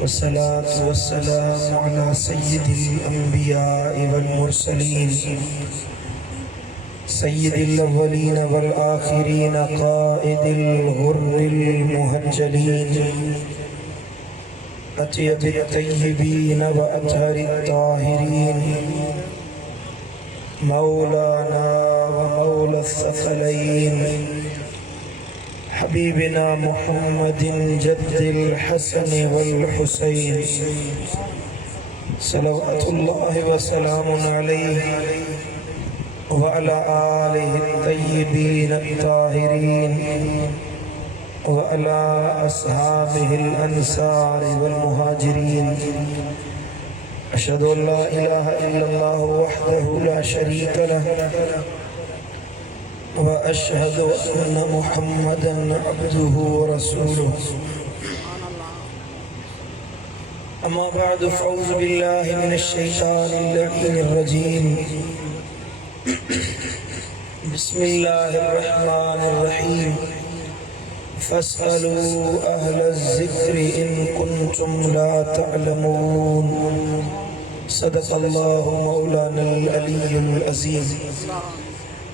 वस्सलातु वस्सलामु अला सय्यिदिल अंबियाइ वल मुरसलीन सय्यिदिल अव्वलीन वल आखिरीन क़ाइदिल गुर्रिल मुहज्जलीन अत्यबित तय्यबीन व अतहरित ताहिरीन मौलाना व मौला सफ़लैन हबीबिना मुहम्मदिन जद्दिल हसन वल हुसैन सल्लल्लाहु व सलामुन अलैहि व अला आलिहि तय्यबीन ताहिरीन व अला अस्हाबिहिल अंसार वल मुहाजिरीन अशहदु अल्ला इलाहा इल्लल्लाह वहदहु ला शरीक लहु व अशहदु अन्ना मुहम्मदन अब्दुहु व रसूलुहु अम्मा बअद फ़अऊज़ु बिल्लाहि मिनश शैतानिर रजीम बिस्मिल्लाहिर रहमानिर रहीम फ़स्अलू अहलज़ ज़िक्रि इन कुन्तुम ला तअलमून सदक़ल्लाहु मौलानल अलीयुल अज़ीम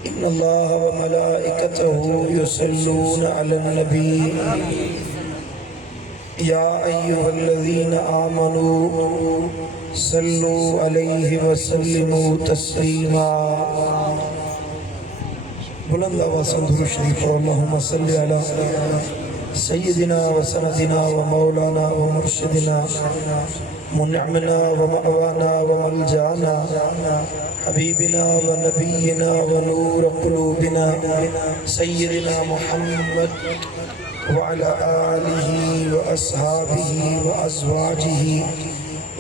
इन्नल्लाह व मलाइकतहु युसल्लूना अलन नबी या अय्युहल्लज़ीना आमनू सल्लू अलैहि व सल्लिमू तस्लीमा बुलंद आवाज़ से दुरूद शरीफ और अल्लाहुम्मा सल्लि अला सय्यिदिना व सनदिना व मौलाना व मुर्शिदिना मुनअमना व मअवाना व मलजाना हबीबिना व नबीना व नूर क़ुलूबिना सय्यिदिना मुहम्मद व अला आलिहि व अस्हाबिहि व अज़वाजिहि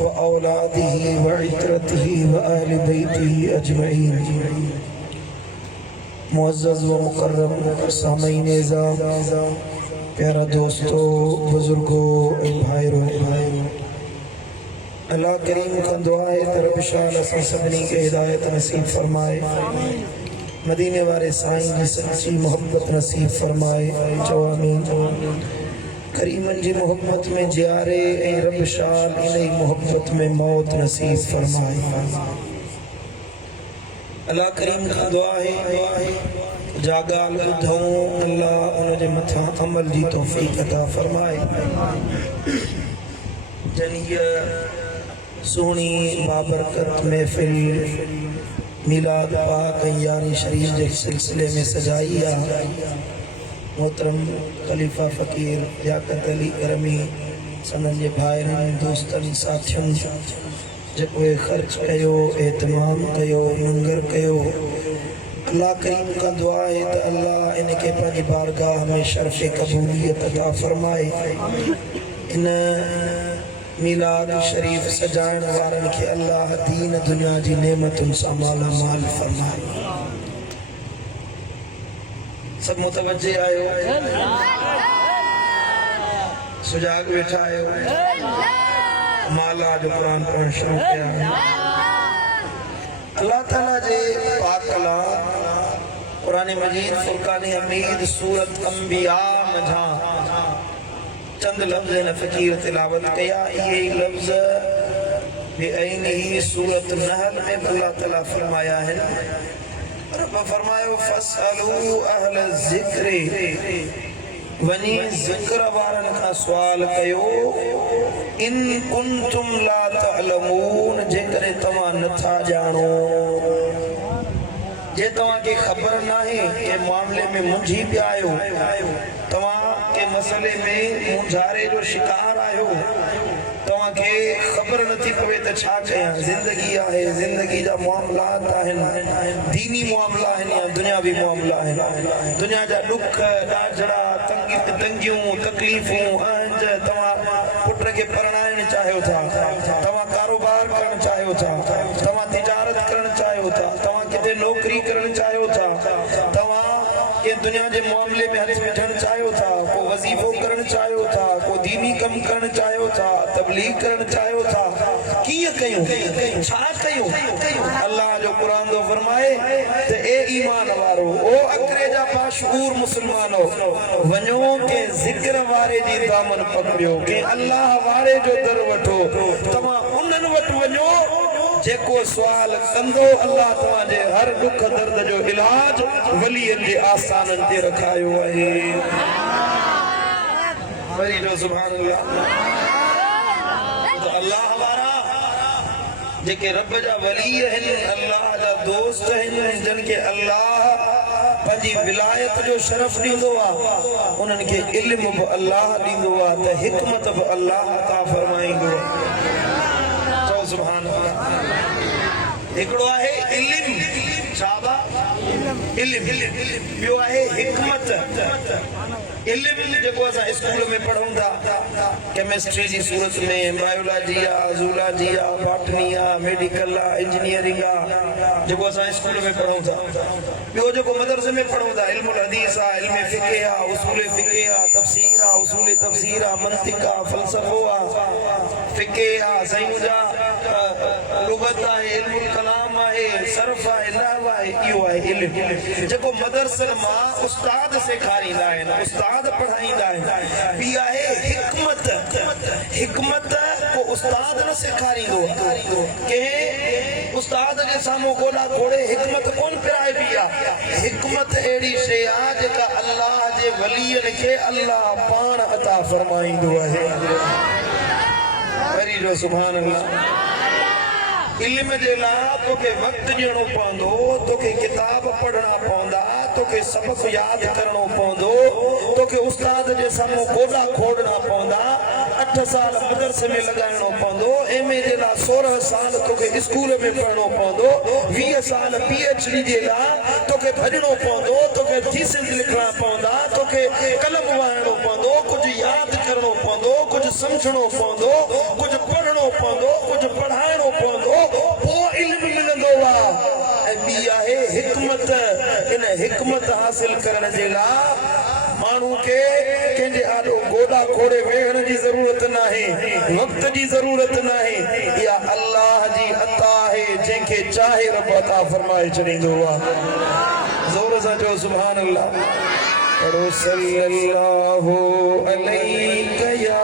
व औलादिहि व इत्रतिहि व अहलि बैतिहि अजमईन। मुअज़्ज़ज़ व मुकर्रम सामईन एज़ाम, प्यारा दोस्तों, बुजुर्गों, भाइयों, अल्लाह करीम का दुआ है तरफ शाल असां सभिनी खे हिदायत नसीब फरमाए, मदीने वारे साईं जी सच्ची मोहब्बत नसीब फरमाए। चओ आमीन। करीमन जी मोहब्बत में जियारे ऐं रब शाल इन मोहब्बत में मौत नसीब फरमाए। अल्लाह करीम का दुआ है जागाल ॿुधूं अल्लाह उन जे मथां अमल जी तौफ़ीक़ अता फरमाए। जनिया सोहनी बाबरकत महफिल मिलाद पाक यानी शरीफ के सिलसिले में सजाई आहे। मोहतरम खलीफा फ़कीर लियाकत अली करमी सनन जे भाइरनि दोस्तनि साथियुनि जेको ख़र्च कयो, एहतमाम कयो, लंगर कयो, अल्लाह करीम का दुआ है तो अल्लाह इनके पंहिंजी बारगाह में शर्फ़ कबूलियत अता फरमाए। इन मिलाद शरीफ सजाइण वारनि खे अल्लाह दीन दुनिया जी नेमतुनि सां माला माल फरमाए। सब मुतवज्जे आयो, सुजाग वेठा आयो, माला जो कुरान पढ़ण शुरू किया। अल्लाह ताला जे पाक कलाम कुरान मजीद फुरकान हमीद सूरत अंबिया मझा चंद लफ्ज़ न फ़कीर तिलावत कया। ये लफ्ज़ बेअईनिही सूरत नहल में अल्लाह ताला फरमाया है। रब फरमायो फ़स्अलू अहल ज़िक्रि, वनी ज़िक्र वारन का सवाल कयो, इन कुन्तुम ला तअलमून, जेकरे तवा नथा जानो, जे तवा के खबर नाहे के मामले में मुंझी पिया आयो, तवा के मसले में मुंझारे जो शिकार आयो, तवा के खबर नथी पवे त छा कया। जिंदगी आहे, जिंदगी जा मामलात आहिनि, दीनी मामला आहिनि या दुनियावी मामला आहिनि। दुनिया जा दुख ॾाजड़ा तंगियूं तकलीफ़ूं आहिनि। तवा पुट के परणाइण चाहियो था, तवा कारोबार करण चाहियो था, तवा तिजारत करण चाहियो था, तवा किथे नौकरी करण चाहियो था, तवा के दुनिया के मामले में हथ वेठण चाहियो था, को वजीफो करण चाहियो था, को दीनी कम करण चाहियो था तबलीग करण चाहियो था किए कयूं छा कयूं अल्लाह जो कुरान दो फरमाए ते ए ईमान वारो ओ अकरेजा बाशऊर मुसलमानो वञो के जिक्र वारे जी दामन पकड़ियो के अल्लाह वारे जो दर वठो तमा उन्हनि वटि वञो जेको सवाल कंदो अल्लाह तव्हां जे हर दुख दर्द जो इलाज वलियन जे आसानन ते रखायो आहे वरी जो सुभान अल्लाह तो अल्लाह वारा जेके रब जा वली हैं अल्लाह जा दोस्त हैं जिन के अल्लाह पंहिंजी विलायत जो शरफ ॾींदो आहे उन्हनि खे इल्म बि अल्लाह ॾींदो आहे त हिकमत बि अल्लाह अता फरमाईंदो आहे चओ सुभान अल्लाह हिकिड़ो आहे इल्म छाबा इल्म ॿियो आहे हिकमत इल्म जेको असां स्कूल में पढ़ूं था केमिस्ट्री जी सूरत में बायोलॉजी आहे ज़ूलॉजी आहे बॉटनी आहे मेडिकल आहे इंजीनियरिंग आहे जेको असां स्कूल में पढ़ूं था ॿियो जेको मदरसे में पढ़ूं था इल्मुल हदीस आहे इल्म फ़िक़्ह आहे उसूल फ़िक़्ह आहे तफ़सीर आहे उसूल तफ़सीर आहे मंतिक़ आहे फ़लसफ़ो आहे फ़िक़्ह आहे सयूं जा लुगत आहे इल्मुल कलाम आहे सर्फ़ आहे नहव आहे इहो आहे इल्म जेको मदरसनि मां उस्ताद सेखारींदा आहिनि उस्ताद पढ़ाईंदा आहिनि ॿी आहे हिकमत हिकमत को उस्ताद न सेखारींदो कंहिं उस्ताद जे साम्हूं गोॾा खोड़े हिकमत कोन पिराइबी आहे हिकमत अहिड़ी शइ आहे जेका अल्लाह जे वलीअनि खे अल्लाह पाण अता फरमाईंदो आहे वरी जो सुभान अल्लाह इल्म जे लाइ तोखे वक़्तु ॾियणो पवंदो तोखे किताब पढ़णा पवंदा तोखे सबक यादि करणो पवंदो तोखे उस्ताद जे साम्हूं गोॾा खोड़ना पवंदा 8 साल मदरसे में लॻाइणो पवंदो एमए जे लाइ 16 साल तोखे स्कूल में पढ़णो पवंदो 20 साल PhD जे लाइ तोखे भॼणो पवंदो तोखे थीसिस लिखणा पवंदा तोखे कलम वाइणो पवंदो कुझु यादि करणो पवंदो कुझु सम्झणो पवंदो कुझु पढ़णो पवंदो कुझु पढ़ाइणो पवंदो पोइ इल्म मिलंदो आहे ऐं ॿी आहे हिकमत इन हिकमत हासिल करण जे लाइ माण्हू खे कंहिंजे आॾो गोॾा खोड़े वेहण जी ज़रूरत नाहे वक़्त जी ज़रूरत नाहे इहा अल्लाह जी अता आहे जंहिंखे चाहे रब अता फरमाए छॾींदो आहे ज़ोर सां चओ सुभान अल्लाह पढ़ो सल्लल्लाहु अलैहि या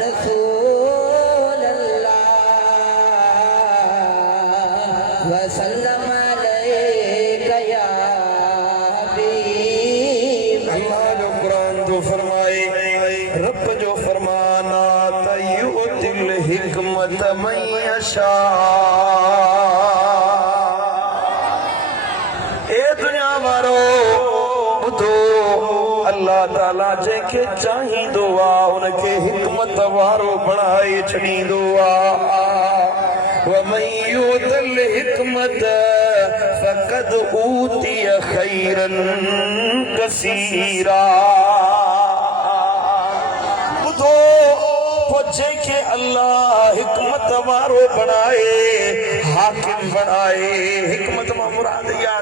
रसूल अल्लाह वसल्लम अलैका या हबीब अल्लाह जो कुरान जो फरमाए रब जो फरमाना तयुतिल हिकमत मन यशा अल्लाह ताला जेके चाहींदो आहे उनखे हिकमत वारो बणाए छॾींदो आहे वमन युतिल हिकमत फ़क़द ऊतिय ख़ैरन कसीरा ॿुधो पोइ जंहिंखे अल्लाह हिकमत वारो बणाए हाकिम बणाए हिकमत मां मुराद इहा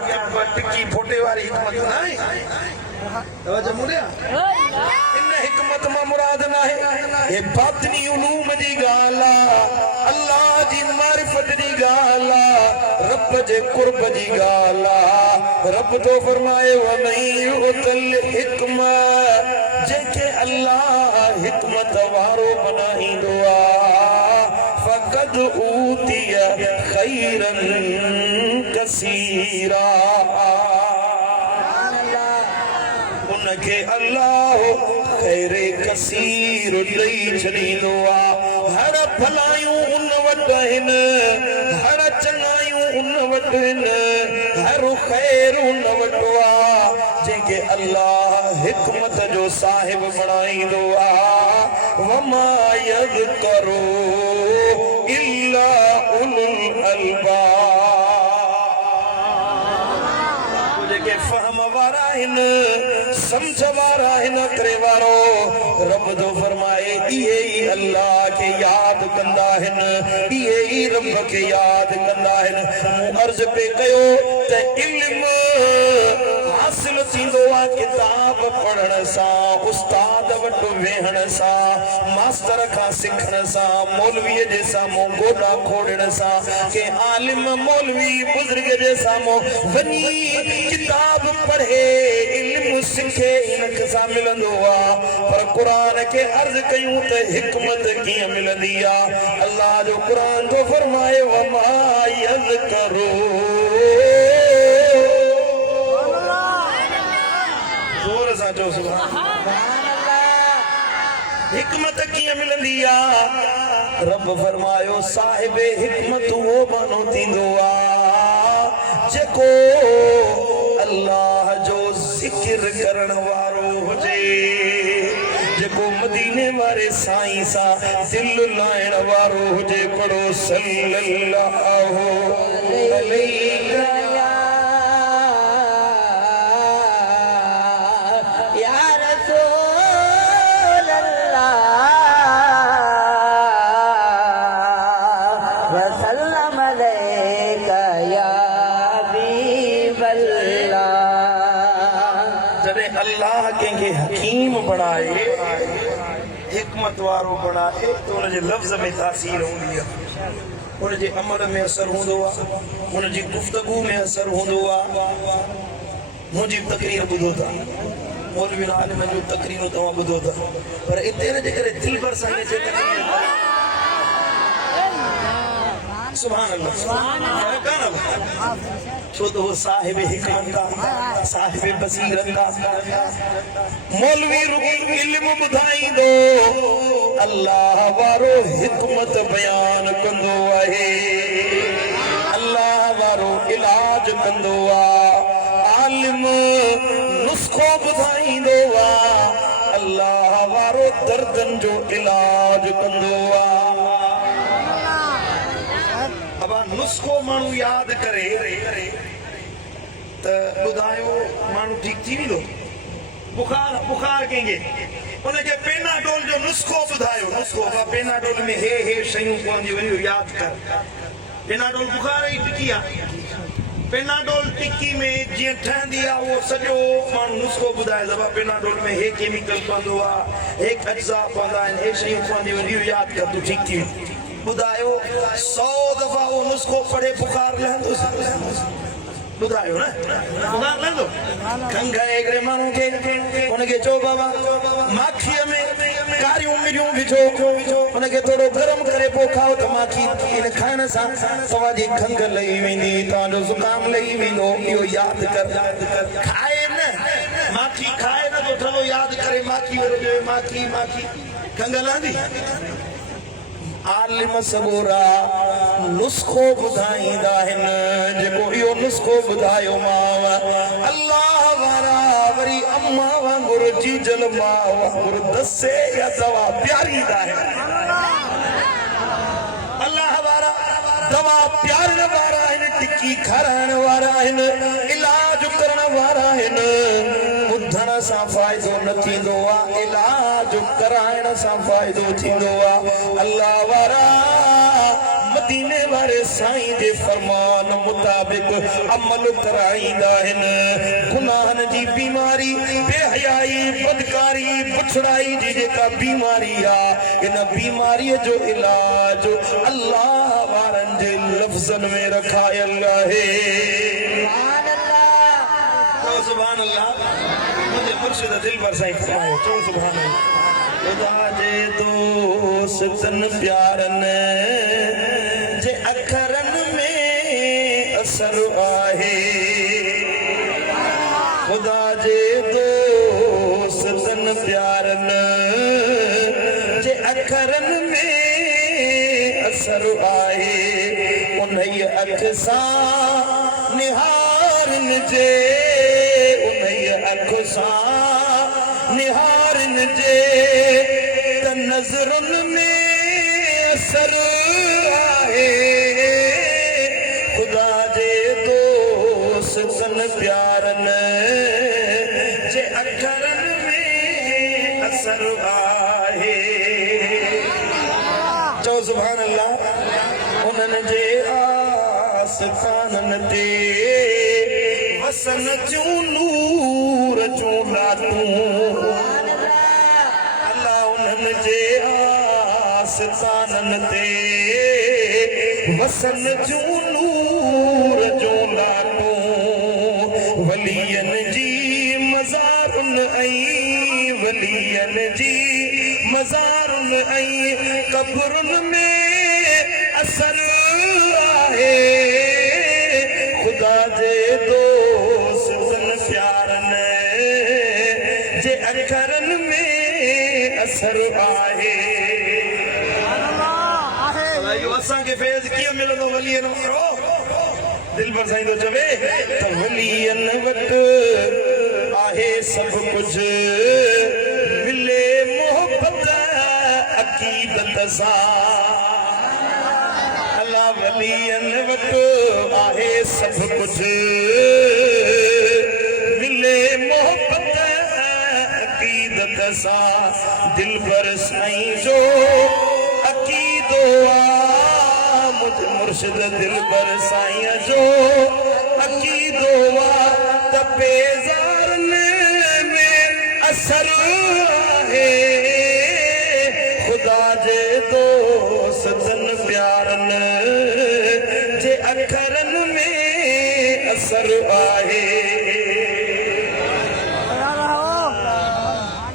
टिकी फोटे वारी हिकमत न आहे इन हिकमत मां मुराद नाहे हे बातिनी उलूम जी ॻाल्हि आहे अल्लाह जी मारिफत जी ॻाल्हि आहे रब जे कुर्ब जी ॻाल्हि आहे रब तो फरमाए वमन युतिल हिकमत जंहिंखे अल्लाह हिकमत वारो बनाईंदो आहे फ़क़द ऊतिय ख़ैरन कसीरा उनखे अल्लाह ख़ैर कसीर ॾेई छॾींदो आहे हर भलायूं उन वटि आहिनि हर चङायूं उन वटि आहिनि हर ख़ैर उन वटि आहे जंहिंखे अल्लाह हिकमत जो साहिब बणाईंदो आहे वमा यज़करू इल्ला उलुल अलबाब जेके फ़हम वारा आहिनि समझ वारा हिन करे वारो रब जो फरमाए इहे ई अल्लाह के याद कंदा आहिनि इहे ई रब के याद कंदा आहिनि मूं अर्ज़ पे कयो त इल्म हासिल थींदो आहे किताब पढ़ण सां उस्ताद वटि वेहण सां मास्तर खां सिखण सां मौलवीअ जे साम्हूं गोॾा खोड़ण सां के आलिम मौलवी बुज़ुर्ग जे साम्हूं वञी किताब पढ़े इल्म सिखे इन सां मिलंदो आहे पर क़ुरान खे अर्ज़ कयूं त हिकमत कीअं मिलंदी आहे अल्लाह जो क़ुरान थो फरमाए वमा यज़करू जोर सां चओ सुभान हिकमत कीअं मिलंदी आहे रब फरमायो साहिब हिकमत उहो मानो थींदो आहे जेको अल्लाह जो ज़िक्र करण वारो हुजे जेको मदीने वारे साईं सां दिल लाइण वारो हुजे पढ़ो सल्लल्लाहु अलैहि हकीम बनाए हिकमत वारो बनाए तो उनजे लफ्ज़ में तासीर होंदी आहे उनजे अमल में असर होंदो आहे उनजी गुफ्तगू में असर होंदो आहे मुंहिंजी तकरीर ॿुधो था मौलवी आलिम जो तकरीरूं तव्हां ॿुधो था पर इते न जे करे दिल भर सां अचे तकरीर सुभान अल्लाह छो तो वो साहिब हिकमत का साहिब बसीरत का मौलवी रुकी इल्म बुधाईंदो अल्लाह वारो हिकमत बयान कंदो आहे अल्लाह वारो इलाज कंदो आहे आलिम नुस्खो बुधाईंदो आहे अल्लाह वारो दर्दन जो इलाज कंदो आहे नुस्खो माण्हू यादि करे त ॿुधायो माण्हू ठीकु थी वेंदो बुखार कंहिंखे उनखे पेनाडोल जो नुस्खो ॿुधायो नुस्खो पेनाडोल में हे शयूं पवंदियूं वञी यादि कर पेनाडोल बुखार जी टिकी आहे पेनाडोल टिकी में जीअं ठहंदी आहे उहो सॼो माण्हू नुस्खो ॿुधाए दफ़ा पेनाडोल में हे केमिकल पवंदो आहे हे अज्जा पवंदा आहिनि हे शयूं पवंदियूं आहिनि इहो यादि कर तूं ठीकु थी वेंदो बुधायो 100 दफा वो नुस्खो पढ़े बुखार लहंदो बुधायो न बुखार लहंदो खंघ एकरे माण्हू खे उनखे चओ बाबा माखीअ में कारियूं मिरियूं विझो उनखे थोरो गरम करे पोइ खाओ त माखी इन खाइण सां तव्हांजी खंघ लही वेंदी तव्हांजो ज़ुकाम लही वेंदो इहो यादि कर खाए न माखी खाए न तो थोरो यादि करे माखी माखी माखी खंघ लहंदी आलिम सबोरा नुस्खो बुधाईंदा आहिनि जेको इहो नुस्खो बुधायो माव अल्लाह वारा वरी अम्मा वांगुरु जीजल मां वांगुरु दसे या दवा प्यारींदा आहिनि अल्लाह वारा दवा प्यारण वारा आहिनि टिकी खाराइण वारा आहिनि इलाज करण वारा आहिनि ॿुधण सां फ़ाइदो न थींदो आहे इलाज कराइण सां फ़ाइदो थींदो आहे अल्लाह वारा मदीने वारे साईं जे फरमान मुताबिक़ अमल कराईंदा आहिनि गुनाहनि जी बीमारी बेहयाई बदकारी बुछड़ाई जी जेका बीमारी आहे इन बीमारीअ जो इलाज अल्लाह वारनि जे लफ़्ज़नि में रखायल आहे सुभान अल्लाह मुझे मुर्शिद दिल पर साईं फरमायो चो सुभान अल्लाह खुदा जे दोस्तन प्यारन जे अखरन में असर आहे खुदा जे दोस्तन प्यारन जे अखरन में असर आहे उन्ही अख सां निहारन जे निहारन जे त नज़रन में असर आहे खुदा जे दोस्तन प्यारन जे अखरन में असर आहे चओ सुभान अल्लाह उन्हनि जे आसताननि ते वसन जूं जूं लाटूं अल्लाह उन्हनि जे आस्ताननि ते वसन जूं नूर जूं लाटूं वलियनि जी मज़ारुनि ऐं वलियनि जी मज़ारुनि ऐं क़ब्रुनि में असर आहे खुदा जे दोस्तनि प्यारनि जे अखरनि में असर आहे असांखे फैज़ कीअं मिलंदो वलियनि वारो दिल पर साईं थो चवे त वलियनि वटि आहे सभु कुझु मिले मोहबत अक़ीदत सां अल्लाह वलियनि वटि आहे सभु कुझु मिले मोहबत अक़ीदत सां दिल पर साईं जो अक़ीदो मुर्शिद दिल पर साईं जो अक़ीदो त बेज़ारनि में असर आहे खुदा जे दोस्तनि प्यारनि जे अखरनि में असर आहे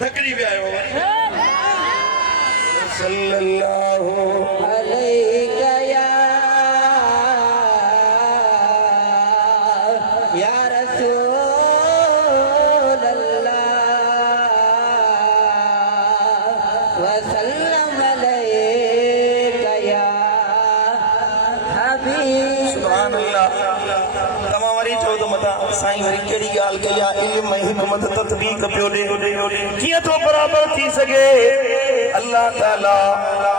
थकिजी विया आहियो सल्लल्लाहु साईं वरी कहिड़ी ॻाल्हि कई आहे इल्म ऐं हिकमत तत्बीक पियो ॾे कीअं थो बराबर थी सघे अल्लाह ताला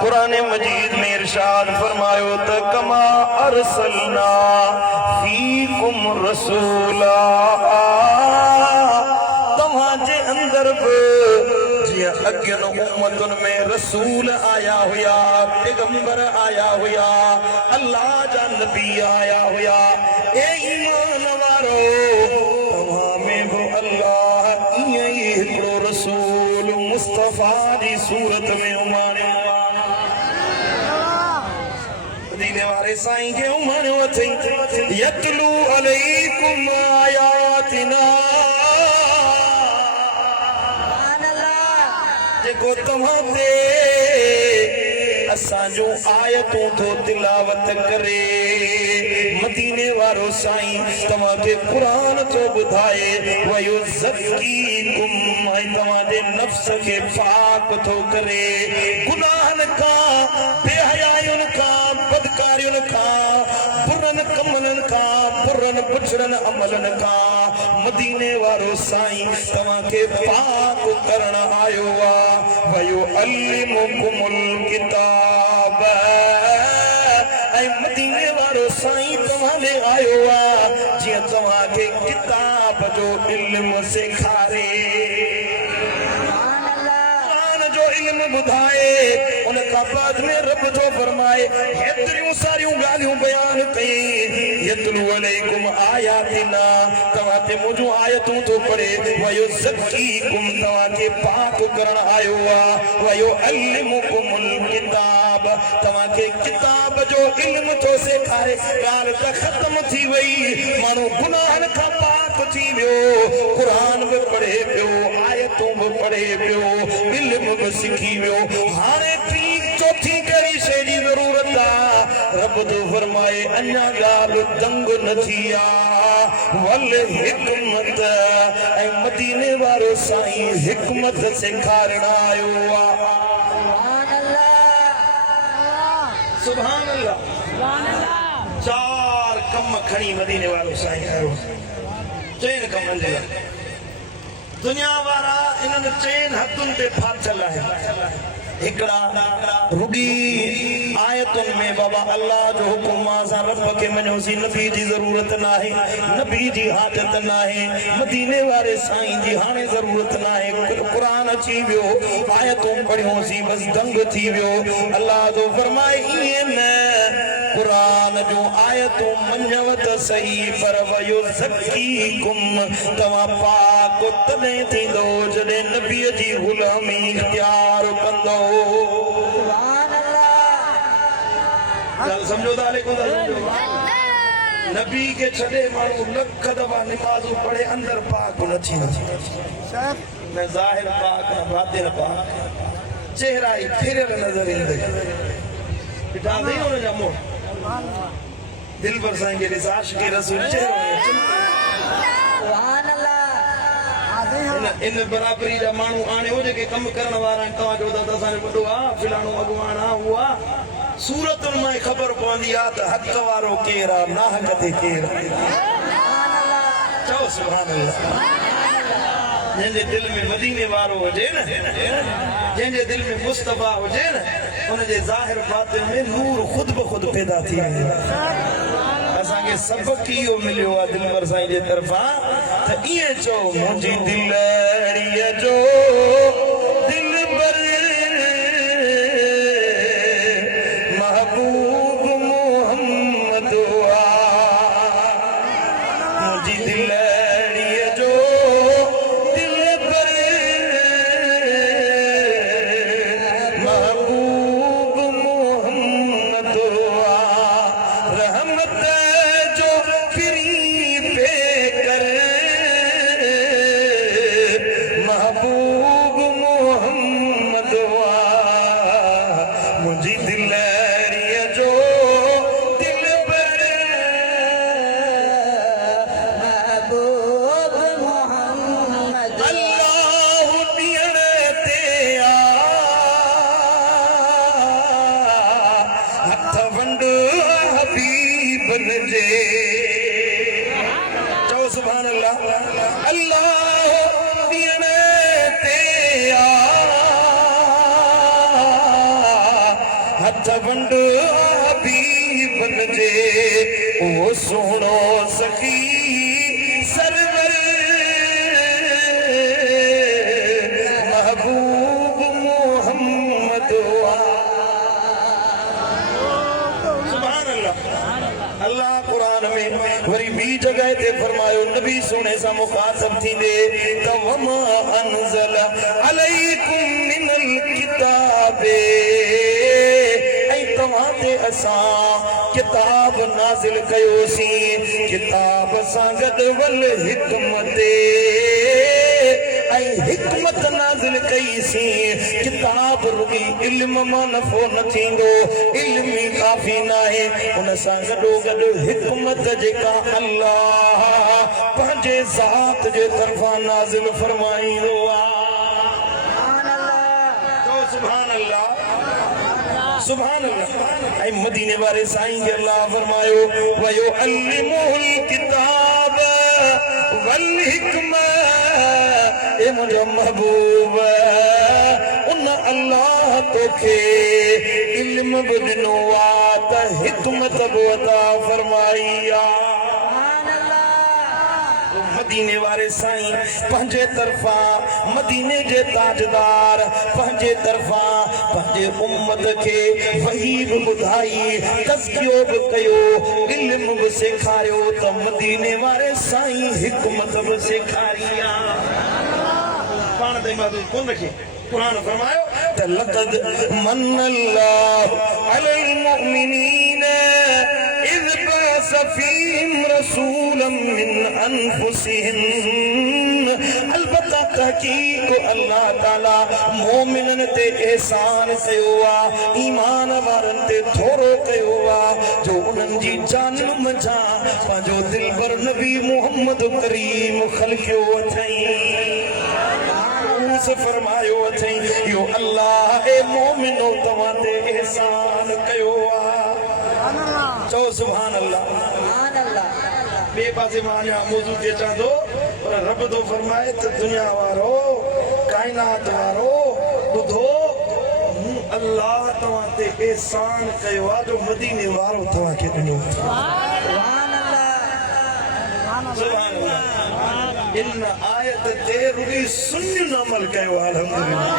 क़ुरान मजीद में इरशाद फरमायो त कमा अरसलना फीकुम रसूला तव्हांजे अंदर बि जीअं अॻियनि उम्मतुनि में रसूल आया हुया पैगंबर आया हुया अल्लाह जा नबी आया हुया ए ईमान वारो तव्हां में बि अल्लाह ईअं ई हिकिड़ो रसूल मुस्तफ़ा जी सूरत में उमाणियो मदीने वारे साईं खे उमाणियो अथई यतलू अलैकुम आयातिना जेको तव्हां ते असांजो आयतूं थो तिलावत करे मदीने वारो साईं तव्हांखे क़ुरान थो ॿुधाए वयुज़क्कीकुम ऐं तव्हांजे नफ़्स खे पाक थो करे गुनाहनि खां बेहयायुनि खां बदकारियुनि खां बुरनि कमलनि खां बुरनि बुछड़नि अमलनि खां मदीने वारो साईं तव्हांखे पाक करण आयो आहे वयुअल्लिमुकुमुल किताब ऐं मदीने वारो साईं तव्हांजे आयो आहे जीअं तव्हांखे किताब जो इल्म सेखारे ॿुधाए उन खां बाद में रब थो फरमाए हेतिरियूं सारियूं ॻाल्हियूं बयान कई यतलू अलैकुम आयातिना तव्हां ते मुंहिंजूं आयतूं थो पढ़े वयुज़क्कीकुम तव्हांखे पाक करण आयो आहे वयुअल्लिमुकुमुल किताब तव्हांखे किताब जो इल्म थो सेखारे ॻाल्हि त ख़तम थी वई माण्हू गुनाहनि खां पाक थी वियो क़ुरान बि पढ़े पियो आयतूं बि पढ़े पियो इल्म बि सिखी वियो हाणे टी चौथी कहिड़ी शइ जी ज़रूरत आहे रब थो फरमाए अञा ॻाल्हि दंग न थी आहे वल हिकमत ऐं मदीने वारो साईं हिकमत सेखारण आयो आहे सुभान अल्लाह चार कम खणी मदीने वारो साईं आयो चइनि कमनि जे लाइ दुनिया वारा इन्हनि चइनि हथुनि ते फाथल आहिनि हिकिड़ा रुगी आयतुनि में बाबा अल्लाह जो हुकुम असां रब खे मञोसीं नबी जी ज़रूरत न आहे नबी जी हाजत न आहे मदीने वारे साईं जी हाणे ज़रूरत न आहे क़ुरान अची वियो आयतूं पढ़ियोसीं बसि दंग थी वियो अल्लाह जो फरमाए ईअं न क़ुरान जो आयतूं मञव त सही पर वयुज़क्कीकुम तव्हां पाक को तॾहिं थींदो जॾहिं नबीअ जी ग़ुलामी इख्तियार कंदो। ॻाल्हि सम्झो था लेकिन नबी के छॾे माण्हू लख दफ़ा निमाज़ूं पढ़े अंदर पाक न थींदो, न ज़ाहिर पाक न बातिन पाक, चेहरा ही फिरियल नज़र ईंदे। ॾिठा अथई हुन जा मुंहुं दिल पर साईं जे ॾिस आशिक़ रसूल चेहरो इन बराबरी जा माण्हू आणे हो जेके कम करण वारा आहिनि। तव्हां चओ था त असांजो वॾो आहे फिलाणो अॻवान आहे उहो आहे, सूरतुनि मां ख़बर पवंदी आहे त हक़ वारो केरु आहे नाहक ते केरु आहे। चओ सुभान अल्लाह। जंहिंजे दिल में मदीने वारो हुजे न, जंहिंजे दिल में मुस्तफ़ा हुजे न, उनजे ज़ाहिर बातिन में नूर ख़ुद ब ख़ुद पैदा थी वेंदो। असांखे सबक़ इहो मिलियो आहे दिलबर साईं जे तरफ़ां त ईअं चओ मुंहिंजी दिलड़ीअ जो दिलबर महबूब मोहम्मद मुंहिंजी दिलड़ीअ जो दिलबर महबूब मोहम्मद रहमत जो फिरी पे कर महबूब मोहम्मद मुंहिंजी दिलड़ीअ जो दिलबर महबूब मोहम्मद अल्लाह ॾियण ते आ हथ वंड हबीबन जे। चओ सुभान अल्लाह। अल्लाह ॾियण ते आ हथ वंड हबीबन जे ओ सोनो सखी सरवर महबूब मोहम्मद सुभान अल्लाह। अल्लाह कुरान में वरी ॿी जगह ते फरमायो नबी सोने सां मुखातब थींदे त वमा अनज़ल अलैकुम मिनल किताबे ऐं तव्हां ते असां किताब नाज़िल कयोसीं किताब सां गॾु वल हिकमत ऐं हिकमत नाज़िल कईसीं। किताब रुॻी इल्म मां नफ़ो न थींदो, इल्म ई काफ़ी न आहे, उन सां गॾोगॾु हिकमत जेका अल्लाह पंहिंजे ज़ात जे तरफ़ां नाज़िल फरमाईंदो आहे। सुभान अल्लाह सुभान अल्लाह। ऐं मदीने वारे साईं खे अल्लाह फरमायो वयो अल्लिमुल किताब वल हिकमा ए मुंहिंजो महबूब उन अल्लाह तोखे इल्म बि ॾिनो आहे त हिकमत बि अता फरमाई आहे। मदीने वारे साईं पंहिंजे तरफ़ां मदीने जे ताजदार पंहिंजे तरफ़ां पंहिंजे उम्मत खे वही बि ॿुधाई, तज़कियो बि कयो, इल्म बि सेखारियो त मदीने वारे साईं हिकमत बि सेखारी आहे। पाण ते महदूद कोन रखे कुरान फरमायो त लक़द मन्नल्लाहु अलल मुमिनीन इज़ बअस फ़ीहिम रसूलन मिन अनफुसिहिम। अलबत्ता तहक़ीक़ अल्लाह ताला मोमिनन ते एहसान कयो आहे, ईमान वारनि ते थोरो कयो आहे जो उन्हनि जी जानूं मझां पंहिंजो दिलबर नबी मोहम्मद करीम ख़लक़ियो अथई। फरमायो अथई यो अल्लाह ए मोमिनो तव्हां ते एहसान कयो आहे। चओ सुभान अल्लाह। ॿिए पासे मां अञा मौज़ू ते अचां थो पर रब थो फरमाए त दुनिया वारो काइनात वारो ॿुधो मूं अल्लाह तव्हां ते एहसान कयो आहे जो मदीने वारो तव्हांखे ॾिनो। सुभान अल्लाह। इन आयत ते रुॻी सुञ अमल कयो अल्हम्दुलिल्लाह।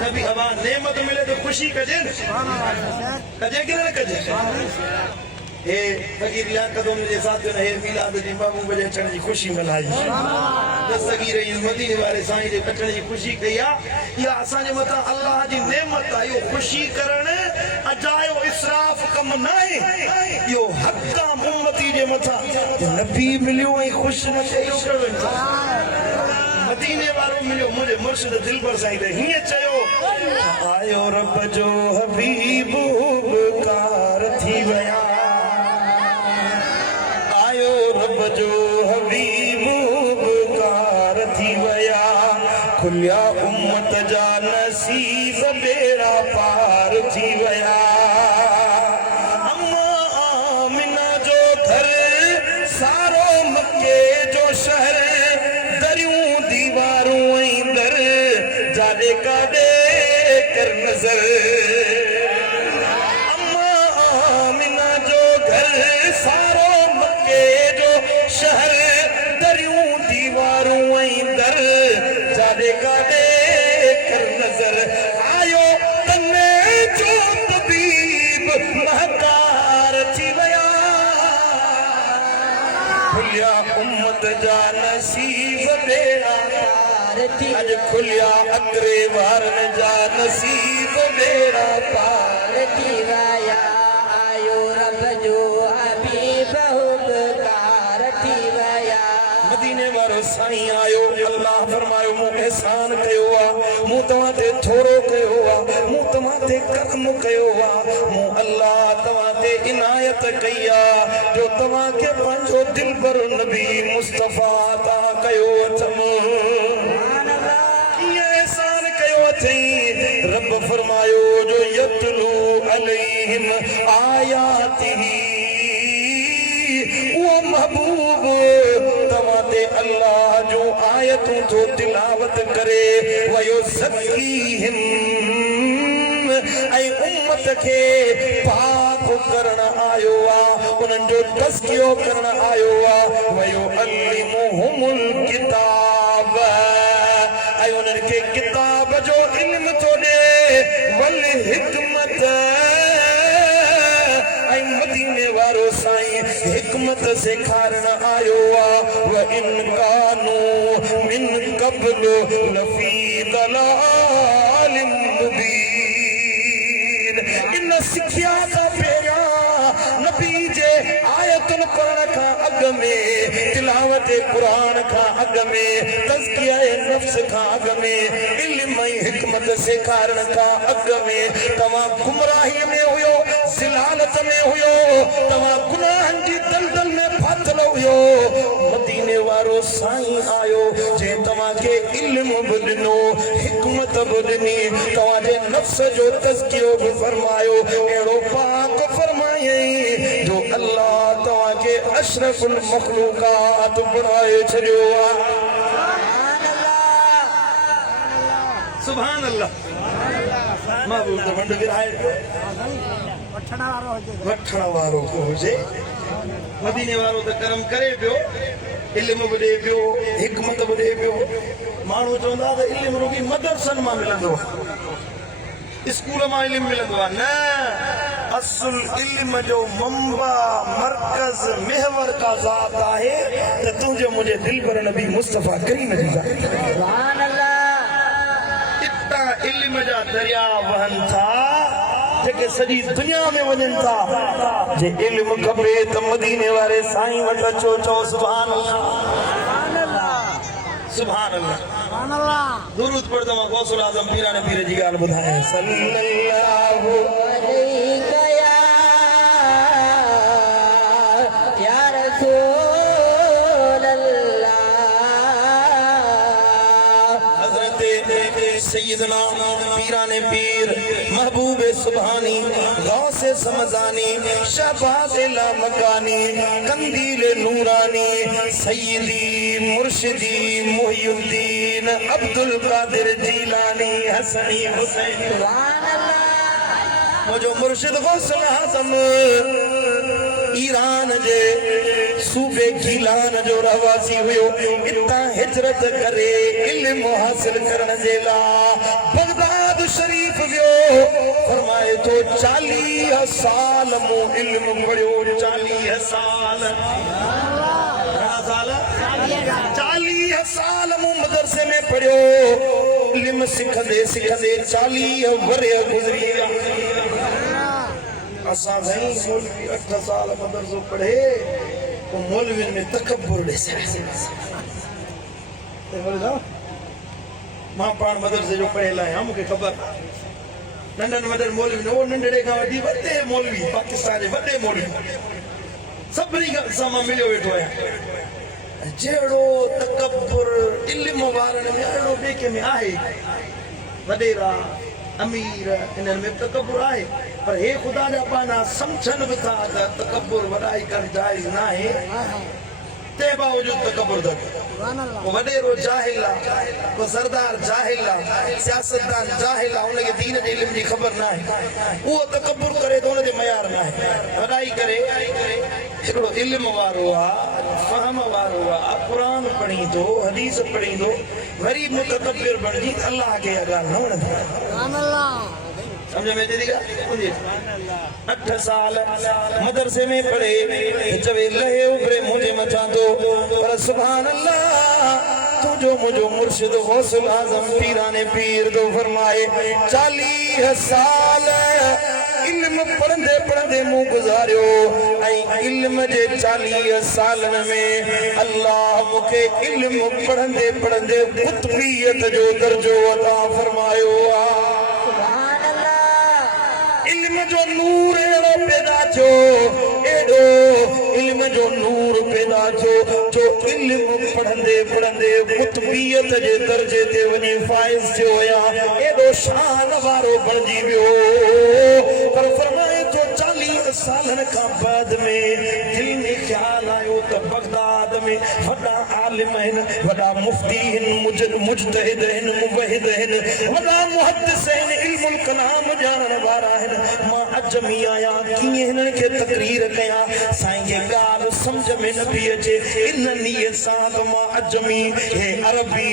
नबी अबान नेमत मिले तो खुशी कजे न, कजे कि न कजे। हे फकीर लियाकत उनके साथियों ने हे मिलाद जी महबूब जे अचण जी खुशी मल्हाई दस्तगीर मदीने वाले साईं जे अचण जी खुशी कई आहे या असां जे मथां अल्लाह जी नेमत आहे इहो खुशी करण अजायो इसराफ कम न आहे इहो हक़ आहे उम्मती जे मथां नबी मिलियो ऐं ख़ुशि न कयो कहिड़ो इंसानु मदीने वारो मिलियो मुंहिंजे मुर्शिद दिलबर साईं त हीअं चयो आयो रब जो हबीब कार थी विया आयो रब जो हबीब कार थी विया खुलिया उम्मत जा नसीब बेड़ा पार थी विया अम्मा आमिना जो घर सारो मक्के जो शहर दरियूं दीवारूं ऐं दर जाने का दे कर नजर अम्मा आमिना जो घर सारो मक्के जो शहर दरियूं दीवारूं ऐं दर जाने का दे कर नजर आयो तन्ने जो तबीब महकार थी विया खुलिया उम्मत जा नसीब बेड़ा अज खुलिया अकरे वारन जा नसीब बेड़ा पार थी विया आयो रब जो हबीब कार थी विया मदीने वारो साईं आयो अल्लाह फरमायो मूं एहसान कयो आहे मूं तव्हां ते थोरो कयो आहे मूं तव्हां ते कर्म कयो आहे मूं अल्लाह तव्हां ते इनायत कई आहे जो तव्हां खे पंहिंजो दिलबर नबी मुस्तफ़ा अता कयो अथमि कीअं एहसान कयो अथई रब फरमायो जो यतलू अलैहिम आयातिही वो महबूब तव्हां ते अल्लाह जो आयतूं जो तिलावत करे वयो ज़कीहिम ऐं उम्मत खे पाक करण आयो आहे उन्हनि जो तज़कियो करण आयो आहे वयो अल्लिमुहुमुल किताब ऐं उन्हनि खे किताब जो इल्म थो ॾे वल हिकमत ऐं मदीने वारो साईं हिकमत सेखारण आयो आहे व इन कानू मिन क़ब्ल लफी दलालिम मुबीन इन सिखिया खां पहिरियां नबी जे आयतुन पढ़ण खां अॻु में तिलावत क़ुरान खां अॻु में तज़किया नफ्स खां अॻु में इल्म ऐं हिकमत सेखारण खां अॻु में तव्हां गुमराही में हुयो ज़िलालत में हुयो तव्हां गुनाहनि जी दलदल में फाथल हुयो मदीने वारो साईं आयो जंहिं तव्हांखे इल्म बि ॾिनो हिकमत बि ॾिनी तव्हांजे नफ्स जो तज़कियो बि फरमायो अहिड़ो पाक फरमायई जो अल्लाह तव्हांखे अशरफुल मखलूकात बणाए छॾियो आहे सुभान अल्लाह महबूब त वंड विराए वठण वारो को हुजे मदीने वारो त करम करे पियो इल्म बि ॾे पियो हिकमत बि ॾे पियो माण्हू चवंदा त इल्म रुॻी मदरसनि मां मिलंदो आहे स्कूल मां इल्म मिलंदो आहे न असुल इल्म जो मंबा मरकज़ महवर का ज़ात आहे त तुंहिंजे मुंहिंजे दिलबर नबी मुस्तफ़ा करीम जी ज़ात सुभान अल्लाह इतां इल्म जा दरिया वहनि था जेके सॼी दुनिया में वञनि था जे इल्म खपे त मदीने वारे साईं वटि अचो चओ सुभान अल्लाह सुभान अल्लाह दुरूद पढ़ तव्हां गौसुल आज़म पीराने पीर जी ॻाल्हि ॿुधाए सल्लल्लाहु अलैका या रसूल अल्लाह हज़रत सैयदना पीराने पीर महबूब सुभानी गौसे समज़ानी शहबाज़ लामकानी कंदील नूरानी सैयदी मुर्शिदी मुहियुद्दीन अब्दुल कादिर जीलानी हसनी हुसैन सुभान अल्लाह मुझो मुर्शिद गौसुल आज़म ईरान जे सूबे गीलान जो रहवासी हुयो इतां हिजरत करे इल्म हासिल करण जे लाइ बगदाद शरीफ वियो फरमाए तो 40 साल मु इल्म पढ़ियो 40 साल 40 साल मु मदरसे में पढ़ियो इल्म सिखंदे सिखंदे 40 वरे गुजरी विया असा नहीं मौलवी 8 साल मदरसो पढ़े तो मौलवी में तकब्बुर ॾिसे मां पाण मदरसे जो पढ़ियल आहियां मूंखे ख़बर नंढनि वॾनि मौलवी न नंढड़े खां वठी वॾे मौलवी पाकिस्तान जे वॾे मौलवी सभिनी सां मां मिलियो वेठो आहियां जहिड़ो तकब्बुर इल्म वारनि में अहिड़ो ॿिए कंहिं में आहे वॾेरा अमीर इन्हनि में तकब्बुर आहे पर हे ख़ुदा जा पाना सम्झनि बि था त तकब्बुर वॾाई करणु जाइज़ न आहे ते बावजूद तकब्बुर था वो वडेरो जाहिल आहे वो सरदार जाहिल आहे सियासतदान जाहिल आहे उनखे दीन जे इल्म जी ख़बर न आहे उहो तकब्बुर करे तो उनजे मयार न आहे वॾाई करे हिकिड़ो इल्म वारो आहे फ़हम वारो आहे क़ुरान पढ़ींदो हदीस पढ़ींदो वरी मुतकब्बिर बणिजी अल्लाह खे इहा ॻाल्हि न वणंदी समझ में अचे थी ॻाल्हि 8 साल मदरसे में पढ़े चवे लहे उभरे मुंहिंजे मथां तो पर सुभान अल्लाह तुझो मुझो मुर्शिद गौसुल आज़म पीराने पीर तो फरमाए 40 साल इल्म पढ़ंदे पढ़ंदे मुंह गुज़ारियो ऐं इल्म जे 40 सालन में अल्लाह मूंखे इल्म पढ़ंदे पढ़ंदे कुतुबियत जो दर्जो अता फरमायो आहे इल्म जो नूर एड़ो पैदा थियो एड़ो इल्म जो नूर पैदा थियो जो इल्म पढ़ंदे पढ़ंदे कुतुबियत जे दर्जे ते वञी फाइज़ थियो या एड़ो शान वारो बणजी वियो पर फरमाए तो 40 सालन खां बाद में दिल में ख्याल आयो त बगदाद में वॾा आलिम आहिनि वॾा मुफ्ती आहिनि मुजतहिद आहिनि मुवहिद आहिनि वॾा मुहद्दिस आहिनि इल्मुल कलाम ॼाणण वारा आहिनि मां अजमी आहियां कीअं हिननि खे तकरीर कयां साईं खे ॻाल्हि सम्झ में न पई अचे इन नीयत सां त मां अजमी हे अरबी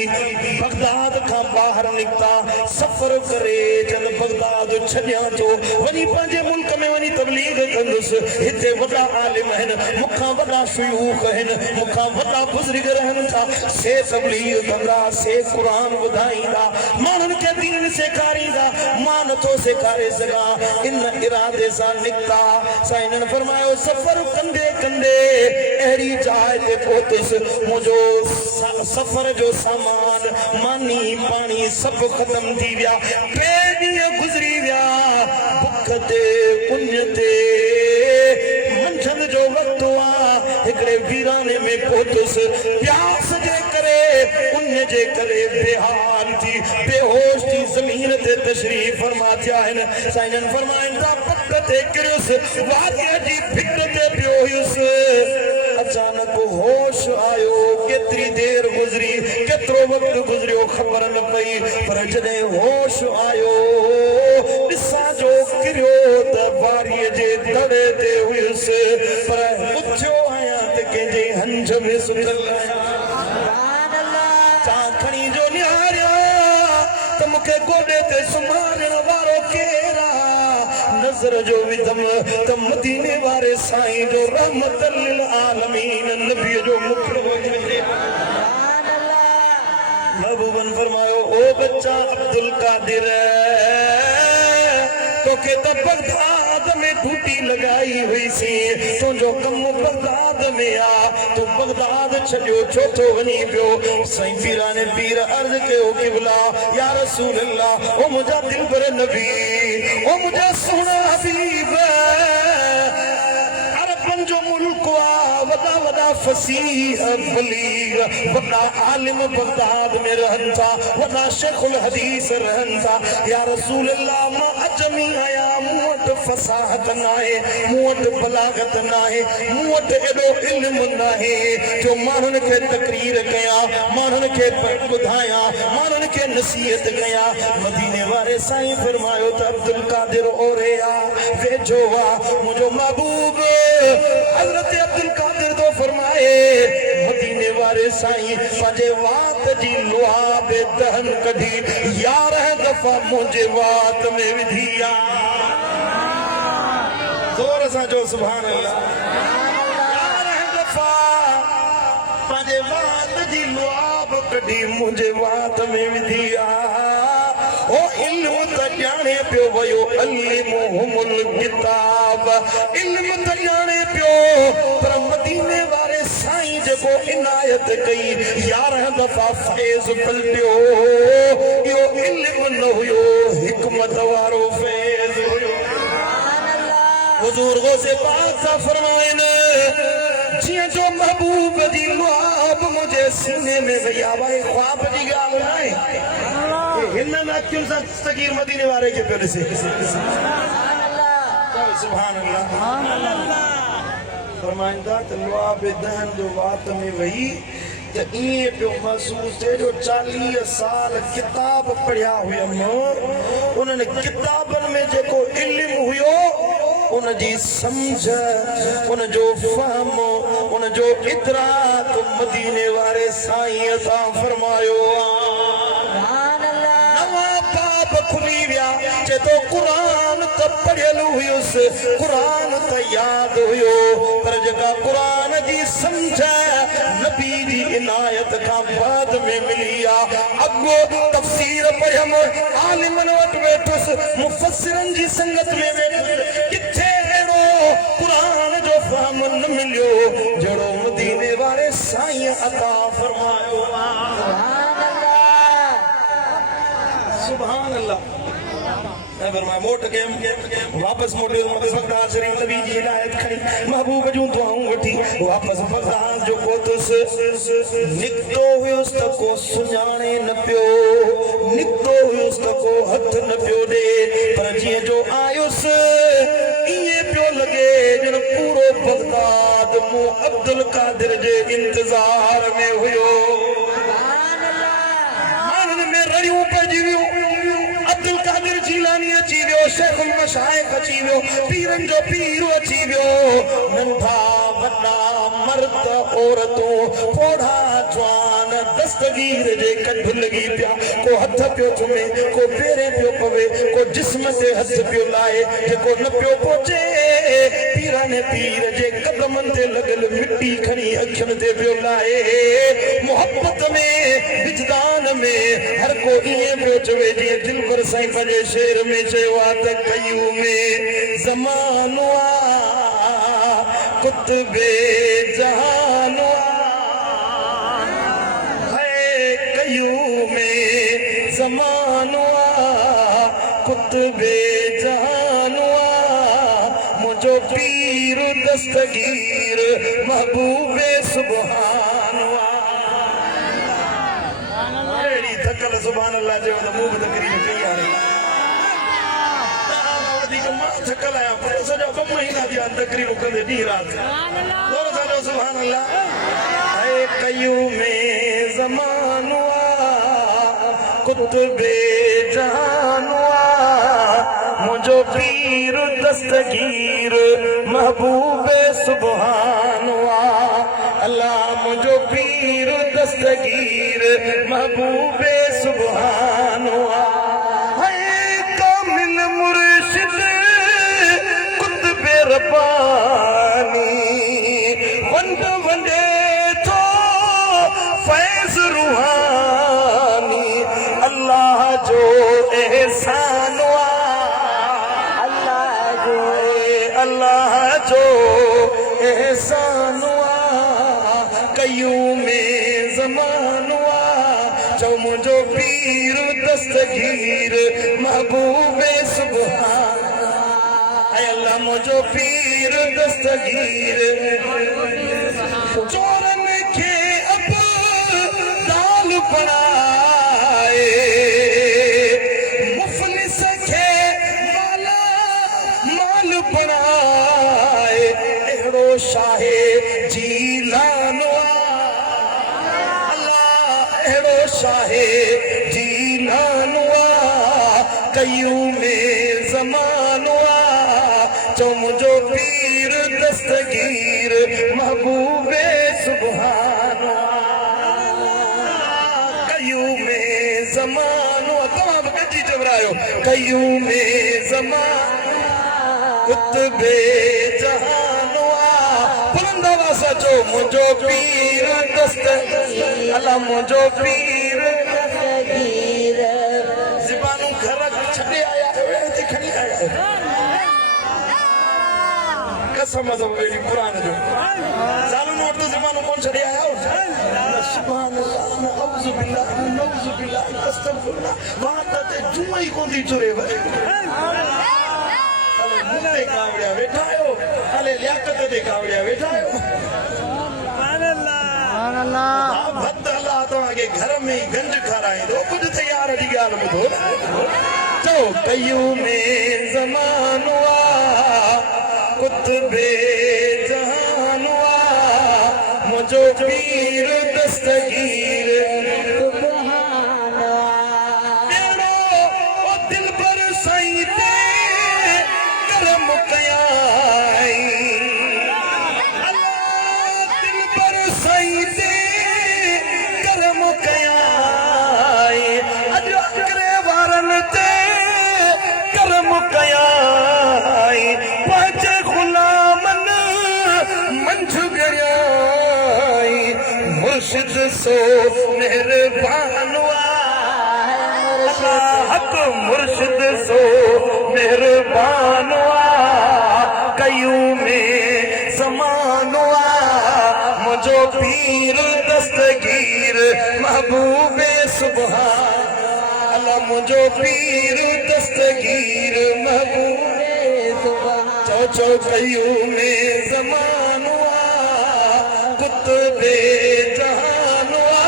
बगदाद खां ॿाहिरि निकिता सफ़र करे जन बगदाद छॾियां थो वञी पंहिंजे मुल्क में वञी तबलीग कंदुसि हिते वॾा आलिम आहिनि मूंखां वॾा शयूख आहिनि मूंखां वॾा बुज़ुर्ग रहनि था से तबलीग कंदा से क़ुरान ॿुधाईंदा माण्हुनि खे दीन सेखारींदा मां नथो सेखारे सघां इन इरादे सां निकिता साईं ने फरमायो सफ़र कंदे कंदे अहिड़ी जाइ ते पहुतुसि मुंहिंजो सफ़र जो सामान मानी पाणी सभु ख़तम थी विया 2 ॾींहं गुज़री विया बुख ते उन ते मंझंदि जो वक़्तु आहे हिकिड़े वीराने में पहुतुसि प्यास जे करे उन जे करे बेहाल थी बेहोश थी ज़मीन ते तशरीफ़ फरमा थिया आहिनि साईं फरमाइनि था पक ते किरियुसि वादीअ जी भिट ते पियो हुयुसि अचानक होश आयो केतिरी देर गुज़री केतिरो वक़्तु गुज़रियो ख़बर न पई पर जॾहिं होश आयो ॾिसां जो किरियो त बारीअ जे दड़े ते हुयुसि पर उथियो आहियां त कंहिंजे हंज में सुतल चां खणी जो निहारिया त मूंखे गोॾे ते सुम्हारण वारो केरु नज़र जो विधम त मदीने वारे साईं जो रहमत लिल आलमीन नबी जो मुख महबूबन फरमायो ओ बच्चा अब्दुल कादिर तोखे त बगदाद में ड्यूटी लगाई हुई सी तुझो कम बगदाद में आ तू बगदाद छॾियो छो थो वञी पियो साईं पीराने पीर अर्ज़ कयो क़िबला या रसूल अल्लाह ओ मुंहिंजा दिलबर नबी ओ मुंहिंजा सुहिणा हबीब अरबन जो मुल्क वॾा वॾा फसीह बलीग वॾा आलिम बगदाद में रहनि था वॾा शेखुल हदीस रहनि था या रसूल अल्लाह मां अजमी आहियां मूं वटि फसाहत न आहे मूं वटि बलागत न आहे मूं वटि एॾो इल्म न आहे जो माण्हुनि खे तकरीर कयां माण्हुनि खे ॿुधायां माण्हुनि खे नसीहत कयां मदीने वारे साईं फरमायो त अब्दुल कादिर ओरे आ वेझो आ मुंहिंजो महबूब हज़रत अब्दुल कादिर तो फरमाए मदीने वारे साईं पंहिंजे वात जी लुआब दहन कढी 11 दफ़ा मुंहिंजे वात में विधी आ जोर सां जो सुभान अल्लाह। यार दफ़ा पंहिंजे वात जी लुआब कढी मुंहिंजे वात में विधी ओ इल्म त ॼाणे पियो वयो अल्लिमुहुमुल किताब इल्म त ॼाणे पियो पर मदीने वारे साईं जेको इनायत कई 11 दफ़ा फैज़ पलटियो इहो इल्म न हुयो हिकमत वारो फैज़ हुयो। हुजूर गौसे पाक सा फरमाइनि जियां जो महबूब जी लुआब मुझे सीने में वया भाई ख्वाब जी गाल नाए हिन नाचियुनि सां सगीर मदीने वारे खे पियो ॾिसे। सुभान अल्लाह। फरमाईंदा त लुआब दहन जो वात में वही त ईअं पियो महसूस थिए जो 40 साल किताब पढ़िया हुयमि उन्हनि किताबनि में जेको इल्म हुयो उनजी समझ उनजो फहम उनजो इदराक मदीने वारे साईं अता फरमायो खुली विया चे तो कुरान त पढ़ियल हुयुसि कुरान त याद हुयो पर जेका कुरान जी समझ नबी जी इनायत खां बाद में मिली अगो तफसीर पढ़ियमि आलिमनि वटि वेठुसि मुफस्सिरनि जी संगत में वेठुसि किथे अहिड़ो कुरान जो फहम न मिलियो जहिड़ो मदीने वारे साईं अता फरमायो। सुभान अल्लाह। मोट के वापस मोटे बगदाद शरीफ नबी जी हिदायत खणी महबूब जूं दुआऊं वठी वापस बगदाद जो पहुतुस निकतो हुयुस त को सुञाणे न पियो निकतो हुयुस त को हथ न पियो ॾे पर जीअं जो आयुस ईअं पियो लॻे ॼण पूरो बगदाद मूं अब्दुल कादिर जे इंतज़ार में हुयो। माननि में रड़ियूं पइजी वियूं अब्दुल कादिर जीलानी अची वियो शेखुल मशाइख अची वियो पीरनि जो पीर अची वियो नंढा वॾा मर्द औरतूं पोढ़ा जवान दस्तगीर जे कढ लॻी पिया को हथ पियो चुमे को पेरे पियो पवे को जिस्म ते हथ पियो लाए जेको न पियो पहुचे पीराने पीर जे कदमनि ते लॻल मिट्टी खणी अखियुनि ते पियो लाए मोहब्बत में विजदान में हर को ईअं पियो चवे जीअं दिलबर साईं पंहिंजे शेर में चयो आहे त कयूं में ज़मानो कुतबे जहानो है कयूं में ज़मानो कुतबे जहानो मुझो पीर दस्तगीर महबूबे सुबहानो एड़ी थकल सुभान अल्लाह जो मुंह तकरीर कई हाणे थकल आहियां पर सॼा 2 महीना थिया तकरीर कंदे ॾींहुं राति जोर सां चओ सुभान अल्लाह। है कयूं में ज़मानो कुतबे जहानो मुझो पीर दस्तगीर महबूबे सुबहानो अल्लाह मुझो पीर दस्तगीर महबूबे सुबहानो कामिल मुर्शिद कुतबे रब्बानी वंड वंडे तो फैज़ रूहानी अल्लाह जो एहसान अल्लाह जो एहसान कयूं में ज़मानो चो मुझो पीर दस्तगीर महबूबे सुबहान अल्लाह मुझो पीर दस्तगीर चोरन के अब दाल बनाए मुफलिस के माला माल बनाए एड़ो शाहे जीलानो अल्लाह एड़ो शाहे जीलानो कयूं में ज़मानो चो मुझो पीर दस्तगीर महबूबे सुबहानो कयूं में ज़मानो तमाम गंजी चवरायो कयूं में ज़मानो कुतबे जहानुआ बुलंदा सचो मुझो पीर दस्तगीर अल्लाह मुझो पीर दस्तगीर ज़बानू घर छड़े आया ते खड़ी आया कसम अज़ बेटी कुरान जो सालू नोट तो ज़बानू कौन छड़े आया सुभान अल्लाह नऊज़ु बिल्लाह नऊज़ु बिल्लाह अस्तगफिरुल्लाह बात ते जुमा ही कोंदी चुरे वरे अले मुते कावड़िया बैठा आयो अले लियाकत दे कावड़िया बैठा आयो सुभान अल्लाह भक्त अल्लाह तो आगे घर में गंज खाराए दो कुछ तैयार दी गाल में दो तो कयूं में ज़मानुआ कुतबे जहानुआ मुझो पीर दस्तगीर सुभान तेरो ओ दिल पर साईं ते करम कयाई अल्लाह दिल पर साईं ते करम कयाई अज अकरे वारन ते करम कयाई पांच गुलामन मंझ गयाई मुर्शिद सो मेहरबान हक मुर्शिद सो मेहरबान कयूं में ज़मानुआ मुझो पीर दस्तगीर महबूबे सुभान अल्लाह मुझो पीर दस्तगीर महबूबे सुभान चो चो कयूं में ज़मानुआ कुतबे जहानुआ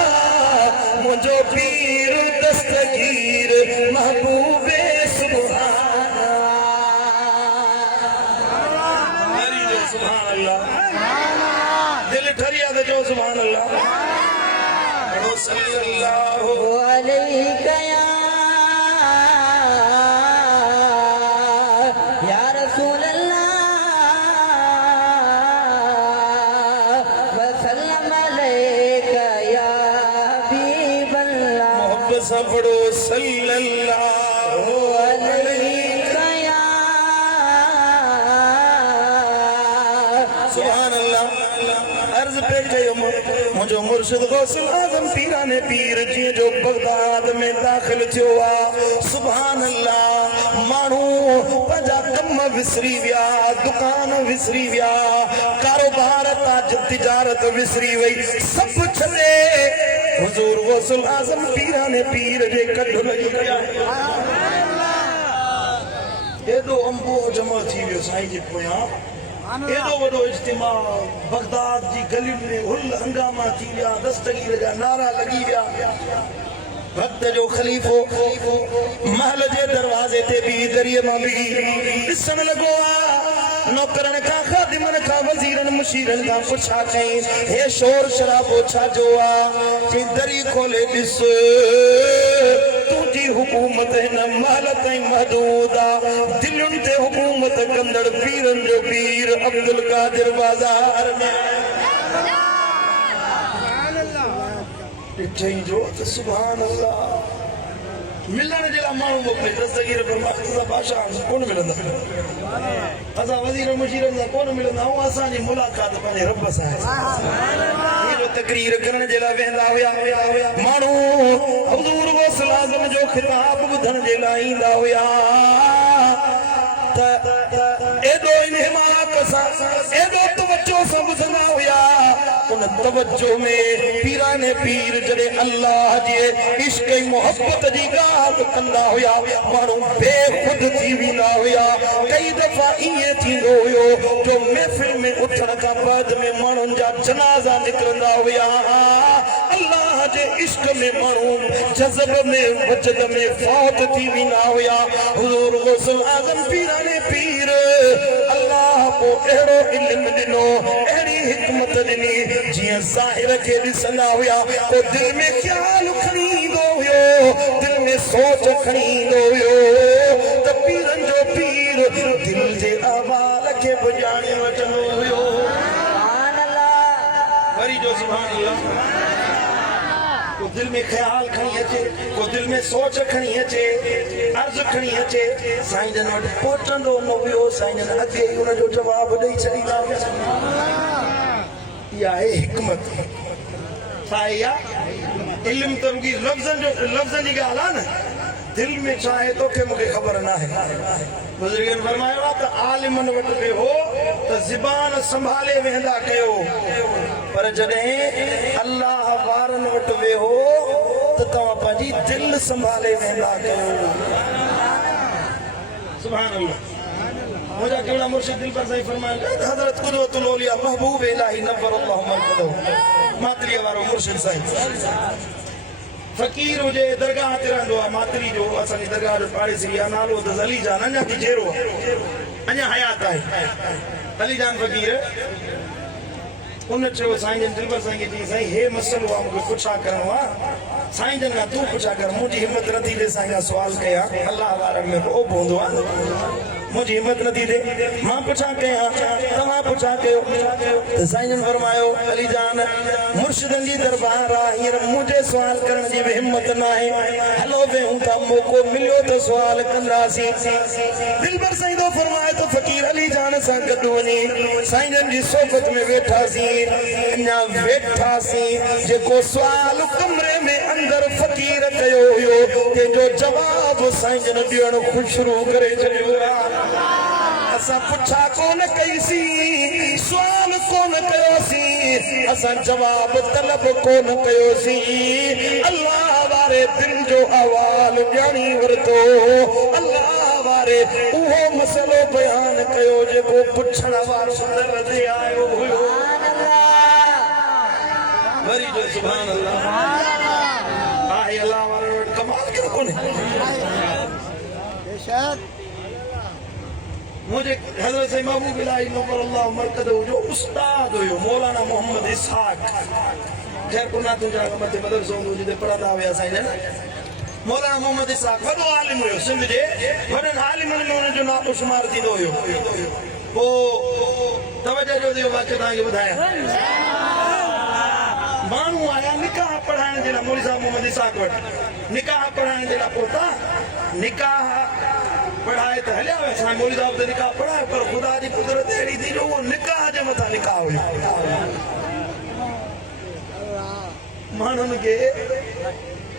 मुझो पीर दस्तगीर महबूबे सुभान सुभान अल्लाह दिल ठरिया दे जो सुभान अल्लाह पढ़ो सल्लल्लाहु अलैका या रसूल अल्लाह वसल्लम अलैका या हबीब अल्लाह मोहब्बत से पढ़ो सल्लल्लाहु अलैका या सुभान अल्लाह अर्ज पे कयो मुझो मुर्शिद गौसल आजम पीराने पीर जी जो बगदाद में दाखिल थियो आ सुभान अल्लाह मानू पंजा कम विसरी विया दुकान विसरी विया कारोबार ताज तिजारत विसरी वई सब छले हुजूर गौसल आजम पीराने पीर जे कढ लगी कया एदो अंबो जमा थी वियो साईं जे पोयां एडो वडो इज्तिमा बगदाद जी गलियुन में हुल हंगामा थी विया दस्तगीर जा नारा लगी विया भक्त जो खलीफो महल जे दरवाजे ते भी दरिए मां भी ॾिसण लॻो आ नौकरन का खादिमन का वजीरन मुशीरन का पुछा कई हे शोर शराबो छा जो आ चई दरी खोले ॾिस तुंहिंजी हुकूमत हिन महल ताईं महदूद आ दिलुनि ते हुकूमत कंदड़ पीरन जो पीर अब्दुल कादिर बाज़ार में ॾिठई जो त सुभान अल्लाह मिलण जे लाइ माण्हू मोकिले दस्तगीर पर बादशाह कोन मिलंदा असां वज़ीर मुशीरन सां कोन मिलंदा ऐं असांजी मुलाक़ात पंहिंजे रब सां आहे तकरीर करण जे लाइ वेंदा हुया माण्हू हुज़ूर गौसल आज़म जो ख़िताब ॿुधण जे लाइ ईंदा हुया त एॾो हिमायत सां एॾो तवज्जो सां ॿुधंदा हुया उन तवज्जो में पीराने पीर जॾहिं अल्लाह जे इश्क ऐं मोहब्बत जी ॻाल्हि कंदा हुया माण्हू बेख़ुद थी वेंदा हुया कई दफ़ा ईअं थींदो हुयो जो महफ़िल में उथण खां बाद में माण्हुनि जा जनाज़ा निकिरंदा हुया अल्लाह जे इश्क में माण्हू जज़ब में वजद में फौत थी वेंदा हुया हुज़ूर गौसल आज़म पीराने पीर अल्लाह को अहिड़ो इल्म ॾिनो अहिड़ी हिकमत ॾिनी जीअं ज़ाहिर खे ॾिसंदा हुया को दिल में ख़्याल खणी ईंदो हुयो दिल में सोच खणी ईंदो हुयो त पीरनि जो पीर दिल जे अहवाल खे बि ॼाणे वठंदो हुयो सुभान अल्लाह वरी जो सुभान अल्लाह दिल में ख्याल खणी अचे, को दिल में सोच खणी अचे, अर्ज़ खणी अचे, साईं जन वटि पहुचंदो न वियो, साईं जन अॻे ई उनजो जवाबु ॾेई छॾींदा। इहा आहे हिकमत। छा आहे इहा? इल्मु त रुॻी लफ़्ज़नि जी ॻाल्हि आहे न, दिल में छा आहे तोखे मूंखे ख़बर न आहे। बुज़ुर्गनि फरमायो आहे त आलिमनि वटि वेहो त ज़बान संभाले वेंदा कयो, पर जॾहिं अल्लाह वारनि वटि वेहो त तव्हां पंहिंजी दिलि संभाले वेंदा कयो। सुभान अल्लाह। मुंहिंजा केड़ा मुर्शिद दिल पर साईं फरमाइनि हज़रत क़ुदवतुल औलिया महबूब इलाही नव्वरल्लाहु मरक़दहु, मातरीअ वारो मुर्शिद साईं फ़कीर हुजे दरगाह ते रहंदो आहे। मातरी जो असांजी दरगाह जो पाड़ेसी आहे, नालो त अली जान, अञा बि चेरो आहे, अञा हयात आहे अली जान फ़कीर। उन चयो साईं जन दिलबर साईं खे चई साईं हे मसइलो आहे, मूंखे पुछा करिणो आहे। साईं जन खां तूं पुछा कर, मुंहिंजी हिमत नथी थिए साईं खां सुवाल कयां, अलाह वारनि में रोब हूंदो आहे, मुंहिंजी हिमत नथी थिए, मां पुछा कयां, तव्हां पुछा कयो। त साईं जन फरमायो अली जान मुर्शिदनि जी दरबार आहे, हींअर मुंहिंजे सुवाल करण जी बि हिमत न आहे, हलो वेहूं था, मौक़ो मिलियो त सुवाल कंदासीं। दिलबर साईं तो फरमाए तो फ़कीर अली जान सां गॾु वञी साईं जन जी सोबत में वेठासीं, अञा वेठासीं, जेको सुवाल कमरे में अंदर फ़कीर कयो हुयो तंहिंजो जवाब साईं जन ॾियणु शुरू करे छॾियो। असां पुछा कोन कईसीं, सुवाल कोन कयोसीं, असां जवाब तलब कोन कयोसीं, अल्लाह वारे दिल जो अहवाल ॼाणी वरितो, अल्लाह वारे उहो मसइलो बयान कयो जेको पुछण वारो दर ते आयो हुयो। वरी जो सुभान अल्लाह आहे, अल्लाह वारे वटि कमाल कयो कोन्हे। मुझे हज़रत साईं महबूब इलाही नव्वरल्लाहु मरक़दहु जो उस्ताद हुयो मौलाना मोहम्मद इसहाक, जयपुर तुंहिंजा मथे मदरसो हूंदो जिते पढ़ंदा हुया साईं जन। मौलाना मोहम्मद इसहाक वॾो आलिम हुयो, सिंध जे वॾनि आलिमनि में हुनजो नालो शुमार थींदो हुयो। पोइ तवजो जो दियो वाक़ियो तव्हांखे ॿुधायां। माण्हू आया निकाह पढ़ाइण जे लाइ मौलवी साहब मोहम्मद इसहाक वटि, निकाह पढ़ाइण जे लाइ पहुता, निकाह पढ़ाए त हलिया विया, असां मौलवी साहब त निकाह पढ़ाए, पर ख़ुदा जी कुदरत अहिड़ी थी जो उहो निकाह जे मथां निकाह हुयो। माण्हुनि खे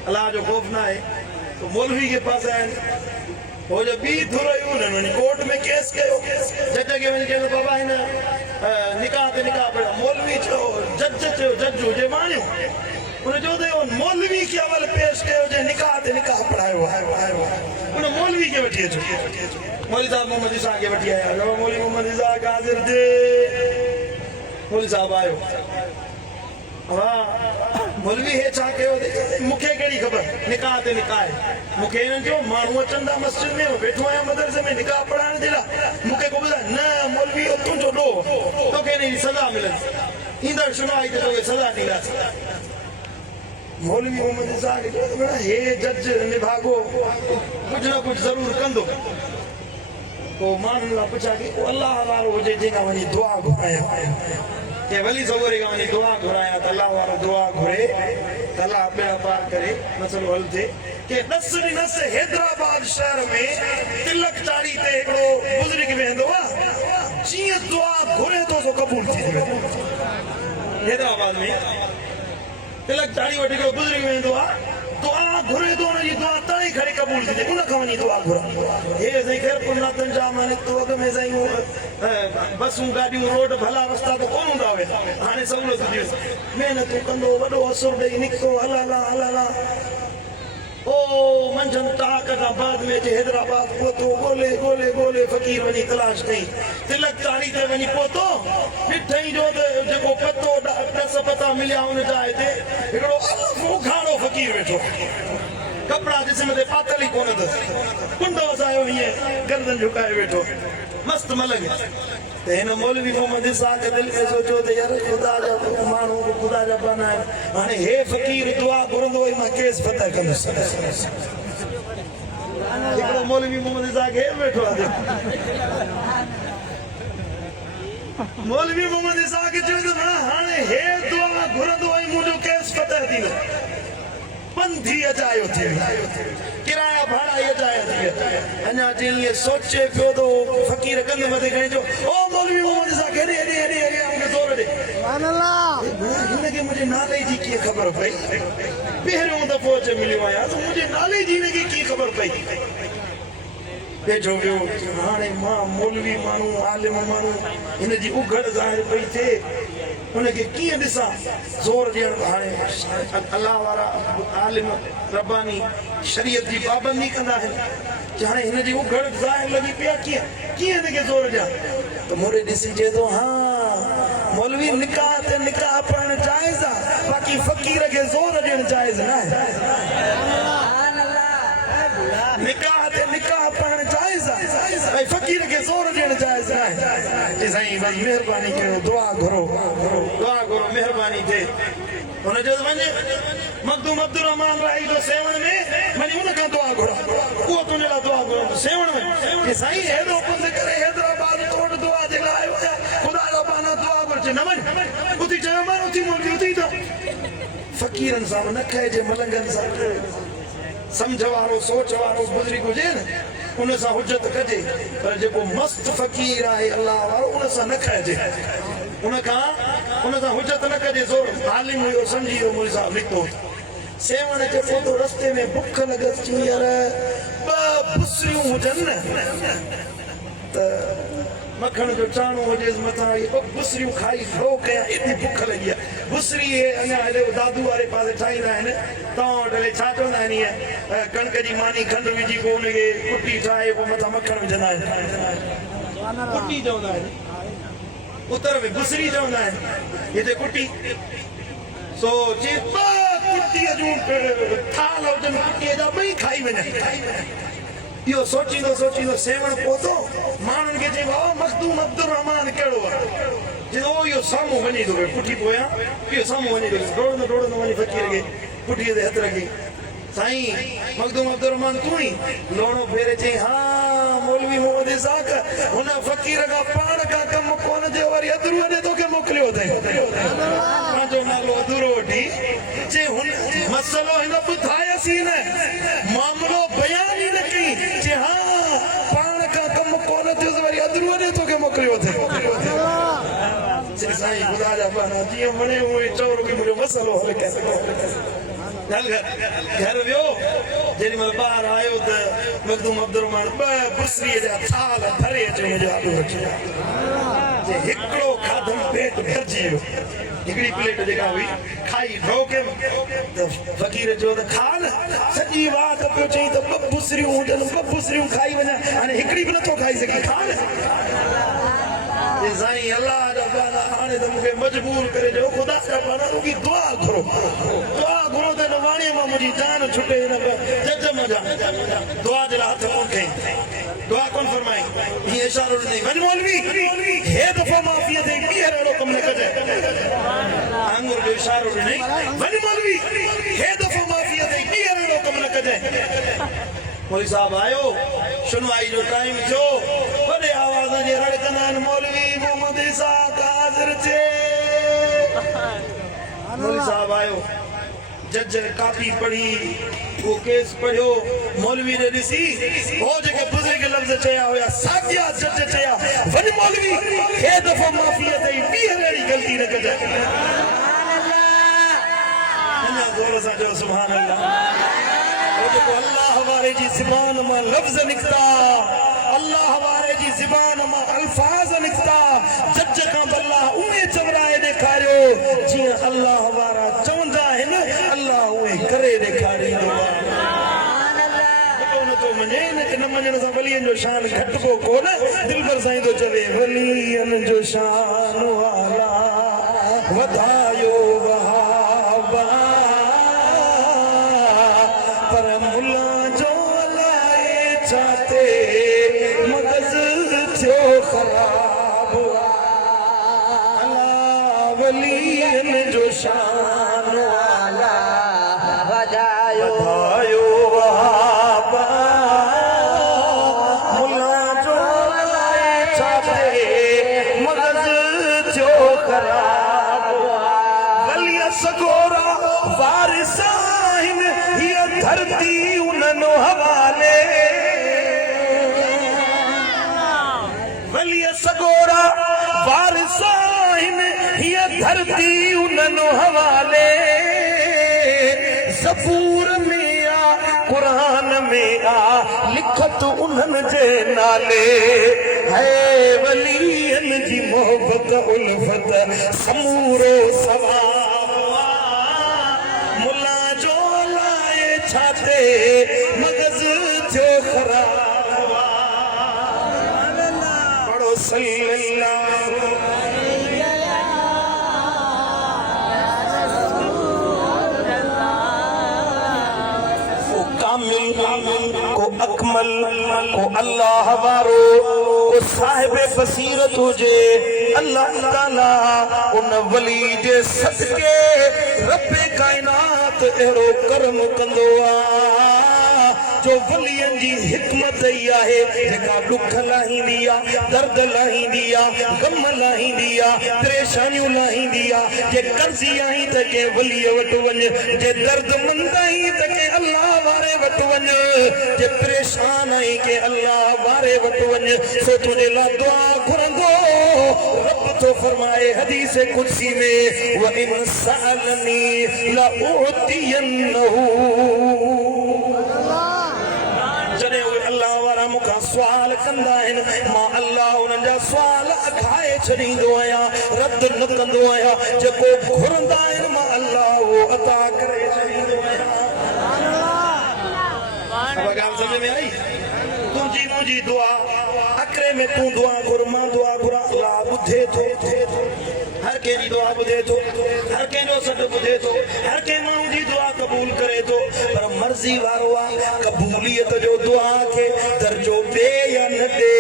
अलाह जो ख़ौफ़ न आहे, तो मौलवी के पास आहिनि, हो जो ॿी धुर हुई उन्हनि वञी कोर्ट में केस कयो, जज खे वञी चयो बाबा हिन निकाह ते निकाह पढ़ियो। मौलवी चयो, जज चयो, जज हुजे माणियो, उन जो मौलवी खे अवल पेश कयो जे निकाह ते निकाह पढ़ायो आहे, उन मौलवी खे वठी अचो। मौलवी साहब मोहम्मद इसहाक खे वठी आया, मौलवी मोहम्मद इसहाक हाज़िर थे। मौलवी साहब आयो, वाह मौलवी हे छा कयो? मूंखे कहिड़ी ख़बर, निकाह ते निकाह आहे, मूंखे हिननि चयो माण्हू अचनि था मस्जिद में, वेठो आहियां मदरसे में निकाह पढ़ाइण जे लाइ, मूंखे को ॿुधाए न मौलवी तुंहिंजो ॾोह, तोखे हिन जी सज़ा मिलंदी, ईंदड़ शुनाई ते तोखे सज़ा ॾींदासीं। मौलवी मोहम्मद इसहाक चयो हे जज निभागो कुझु न कुझु ज़रूरु कंदो। पोइ माण्हुनि लाइ पुछा की अलाह वारो हुजे जंहिंखां वञी दुआ घुरायां, के वली सगोरे खां वञी दुआ घुरायां त अलाह वारो दुआ घुरे त अलाह बेड़ा पार करे, मसइलो हल थिए। के नस नस हैदराबाद शहर में तिलक चाड़ी ते हिकिड़ो बुज़ुर्ग वेंदो आहे, जीअं दुआ घुरे थो सो क़बूल थी वेंदो। हैदराबाद में तिलक चाड़ी वठी हिकिड़ो बुज़ुर्ग वेंदो आहे, दुआ घुरे थो, हुनजी दुआ ताईं खणी क़बूल थी थिए, उन खां वञी दुआ घुरा। हे साईं ख़ैरपुर नाथन जा माने तो अॻ में साईं बसूं गाॾियूं रोड भला रस्ता त कोन हूंदा हुआ, हाणे सहूलियत थी वई, महिनतूं कंदो, वॾो असुर ॾेई निकितो, हलाला हलाला ओ मंझंदि टाक खां बाद में हैदराबाद पहुतो, ॻोल्हे ॻोल्हे ॻोल्हे फ़कीर वञी तलाश कई, तिलक चाड़ी ते वञी पहुतो, ॾिठई जो जेको पतो ॾस पता मिलिया हुन जाइ ते हिकिड़ो उघाड़ो फ़कीर वेठो, कपिड़ा जिस्म ते पातल ई कोन अथसि, कुंडो वसायो हीअं गर्दन झुकाए वेठो, मस्त मलंग। त हिन मौलवी मोहम्मद इसहाक दिलि में सोचियो त यार ख़ुदा जा माण्हू ख़ुदा जा बना आहिनि, हाणे हे फ़कीर दुआ घुरंदो वई मां केस फतह कंदुसि। हिकिड़ो मौलवी मोहम्मद इसहाक हे वेठो आहे, मौलवी मोहम्मद इसहाक चयो त हाणे हे दुआ घुरंदो वई मुंहिंजो केस फतह थींदो। बंदी अजायो थे किराया भाड़ा ये जाए थे अन्या जी ये सोचे पियो तो फकीर कंद मथे खणी जो ओ मौलवी मोहम्मद सा केरे एडे एडे एडे हमके जोर दे सुभान अल्लाह इनके मुझे नाले जी की खबर पई पहिरियों दफ़ो च मिलियो आया तो मुझे नाले जी ने की खबर पई बेठो वियो हाणे मां मौलवी मानू आलिम मानू इन जी उघड़ ज़ाहिर पई थे उनके कीअं ॾिसां ज़ोर ॾियण हाणे अल्लाह वारा आलिम रब्बानी शरीयत जी पाबंदी कंदा आहिनि हाणे हिन जी उघड़ ज़ाहिर लॻी पिया कीअं हिनखे ज़ोर ॾियां त मोरे ॾिसी चए थो हा मौलवी निकाह ते निकाह पढ़णु जाइज़ आहे बाक़ी फ़क़ीर खे ज़ोर ॾियणु जाइज़ न आहे निकाह ते निकाह पढ़णु जाइज़ आहे ऐं फ़क़ीर खे ज़ोर ॾियणु जाइज़ न आहे जी साईं बस महिरबानी कयो दुआ घुरो महिरबानी थिए हुन जो वञे मखदूम अब्दुल रहमान राही जो सेवण में वञी उन खां दुआ घुरो उहो तुंहिंजे लाइ दुआ घुरो सेवण में जी साईं हेॾो पंधु करे हैदराबाद तोड़ दुआ जे लाइ आयो ख़ुदा जो पाना दुआ घुरिजे न वञ उथी चयो मां उथी मोकिली उथी त फ़क़ीरनि सां न खाइजे मलंगनि सां समझ वारो सोच वारो गुज़री हुजे न उन सां हुजत कजे पर जेको मस्त फ़क़ीर आहे अल्लाह वारो उन सां न खाइजे उन सां हुजत न कजे ज़ोर आलिम हुयो सम्झी वियो मुंहिंजे सां निकितो सेवण खे पोइ रस्ते में बुख लॻसि यार ॿ बुसरियूं हुजनि न त मखण जो चाणो हुजेसि मथां ॿ बुसरियूं खाई ढो कयां एॾी बुख लॻी आहे बुसरी अञा हेॾे दादू वारे पासे ठाहींदा आहिनि तव्हां वटि हले छा चवंदा आहिनि ईअं कणिक जी मानी खंडु विझी पोइ हुनखे कुटी ठाहे पोइ मथां मखण विझंदा आहिनि कुटी चवंदा आहिनि उत्तर में बुसरी चवंदा आहिनि हिते कुटी सो जे ॿ कुटीअ जूं थाल हुजनि कुटीअ जा ॿई खाई वञनि इहो सोचींदो सेवण पहुतो माण्हुनि खे चइबो मखदूम अब्दुल रहमान कहिड़ो आहे इहो साम्हूं वञी थो पुठी पोयां इहो साम्हूं वञी थो डोड़ंदो वञी फ़क़ीर खे पुठीअ ते हथ रखी साईं मखदूम अब्दुल रहमान तूं ई लोणो फेरे चई हा मौलवी मोहम्मद इसाक हुन फ़क़ीर खां पाण खां कमु कोन थियो वरी अधूरो ॾे तोखे मोकिलियो अथई पंहिंजो नालो अधूरो वठी चई हुन मसइलो हिन ॿुधायसीं न मामिलो बयान ई न कई चई हा पाण खां कमु कोन थियुसि वरी अधूरो ॾे तोखे मोकिलियो अथई साईं ख़ुदा जा पाना जीअं वणे उहो चओ की मुंहिंजो मसइलो हल घर वियो जेॾी महिल ॿाहिरि आयो त मखदूम अब्दुल रहमान ॿ बुसरीअ जा थाल भरे अचो मुंहिंजो आलू रखी हिकिड़ो खाधम पेट भरिजी वियो हिकिड़ी प्लेट जेका हुई खाई ढो कयमि त फ़क़ीर चयो त खा न सॼी वात पियो चई त ॿ बुसरियूं हुजनि ॿ बुसरियूं खाई वञा हाणे हिकिड़ी बि नथो खाई सघे खा न साईं अल्लाह जा पाना हाणे त मूंखे मजबूर करे ॾियो ख़ुदा जा पाना रुॻी दुआ घुरो त न वाणीअ मां मुंहिंजी जान छुटे न जज मजा दुआ जे लाइ हथ कोन खई दुआ कोन फरमाई हीअं इशारो ॾिनई वञ मौलवी हे दफ़ा माफ़ीअ ते ॿीहर अहिड़ो कमु न कजे आंगुर जो इशारो ॾिनई वञ मौलवी हे दफ़ा माफ़ीअ ते ॿीहर अहिड़ो कमु न कजे मौलवी साहब आयो सुनवाई जो टाइम थियो वॾे आवाज़ जे रड़कंदा आहिनि मौलवी मोहम्मद इसाक हाज़िर थिए मौलवी साहब आयो जज कापी पढ़ी वो केस पढ़ियो मौलवी ने ॾिसी हो जेके बुज़ुर्ग लफ़्ज़ चया हुया साॻिया जज चया वञ मौलवी हे दफ़ो माफ़ी अथई ॿीहर अहिड़ी ग़लती न कजे अञा ज़ोर सां चओ सुभान अल्लाह अल्लाह वारे जी ज़ुबान मां लफ़्ज़ निकिता अल्लाह वारे जी ज़ुबान मां अल्फाज़ निकिता जज खां अल्लाह उहे चवराए ॾेखारियो जीअं अल्लाह वारा चवंदा आहिनि अल्लाह उहे करे ॾेखारींदो न मञण सां वलियनि जो शान घटिबो कोन दिलबर साईं थो चवे वलियनि जो शान वाला वधायो वहाबा पर मुला जो अलाए छाते मगज़ थियो ख़राब अल्लाह वलियनि जो शान वाला वधायो वहाबा मुला जो अलाए छाते मगज़ थियो ख़राब वलिय सगोरा वारिस आहिनि धरती उन्हनि हवाले वली सगोरा वारिस आहिनि हीअ धरती उन्हनि हवाले ज़बूर में आ कुरान में आ लिखत उन्हनि जे नाले है वलियन जी मोहब्बत उल्फत समूरो सवा मुला जो लाए छाते मगज़ जो ख़राब पढ़ो सल्लल्लाहु को अकमल को अल्लाह वारो को साहिब बसीरत हुजे अल्लाह ताला उन वली जे सदके रब कायनात अहिड़ो करम कंदो आ जो वलियन जी हिकमत ई आहे जेका दुख लाहींदी आ दर्द लाहींदी आ गम लाहींदी आ परेशानियूं लाहींदी आ जे कर्ज़ी आहीं त के वलीअ वटि वञ जे दर्द मंद आहीं त के अल्लाह वारे वटि वञ जे परेशान आहीं के अल्लाह वारे वटि वञ सो तुंहिंजे लाइ दुआ घुरंदो रब तो फरमाए हदीस कुदसी में व इन सअलनी ला उतियन्नहु जॾहिं उहे अल्लाह वारा मूंखां सुवाल कंदा आहिनि मां अल्लाह उन्हनि जा सुवाल अखाए छॾींदो आहियां रद्द न कंदो आहियां जेको घुरंदा आहिनि मां अल्लाह उहो अता करे छॾींदो आहियां ॻाल्हि सम्झ में आई तुंहिंजी मुंहिंजी दुआ अकरे में तूं दुआ घुर मां दुआ घुरां अल्लाह ॿुधे थो हर कंहिंजी दुआ ॿुधे थो हर कंहिंजो सॾु ॿुधे थो हर कंहिं माण्हू जी दुआ क़बूल करे थो पर मर्ज़ी वारो आहे क़बूलियत जो दुआ खे दर्जो ॾे या न ॾे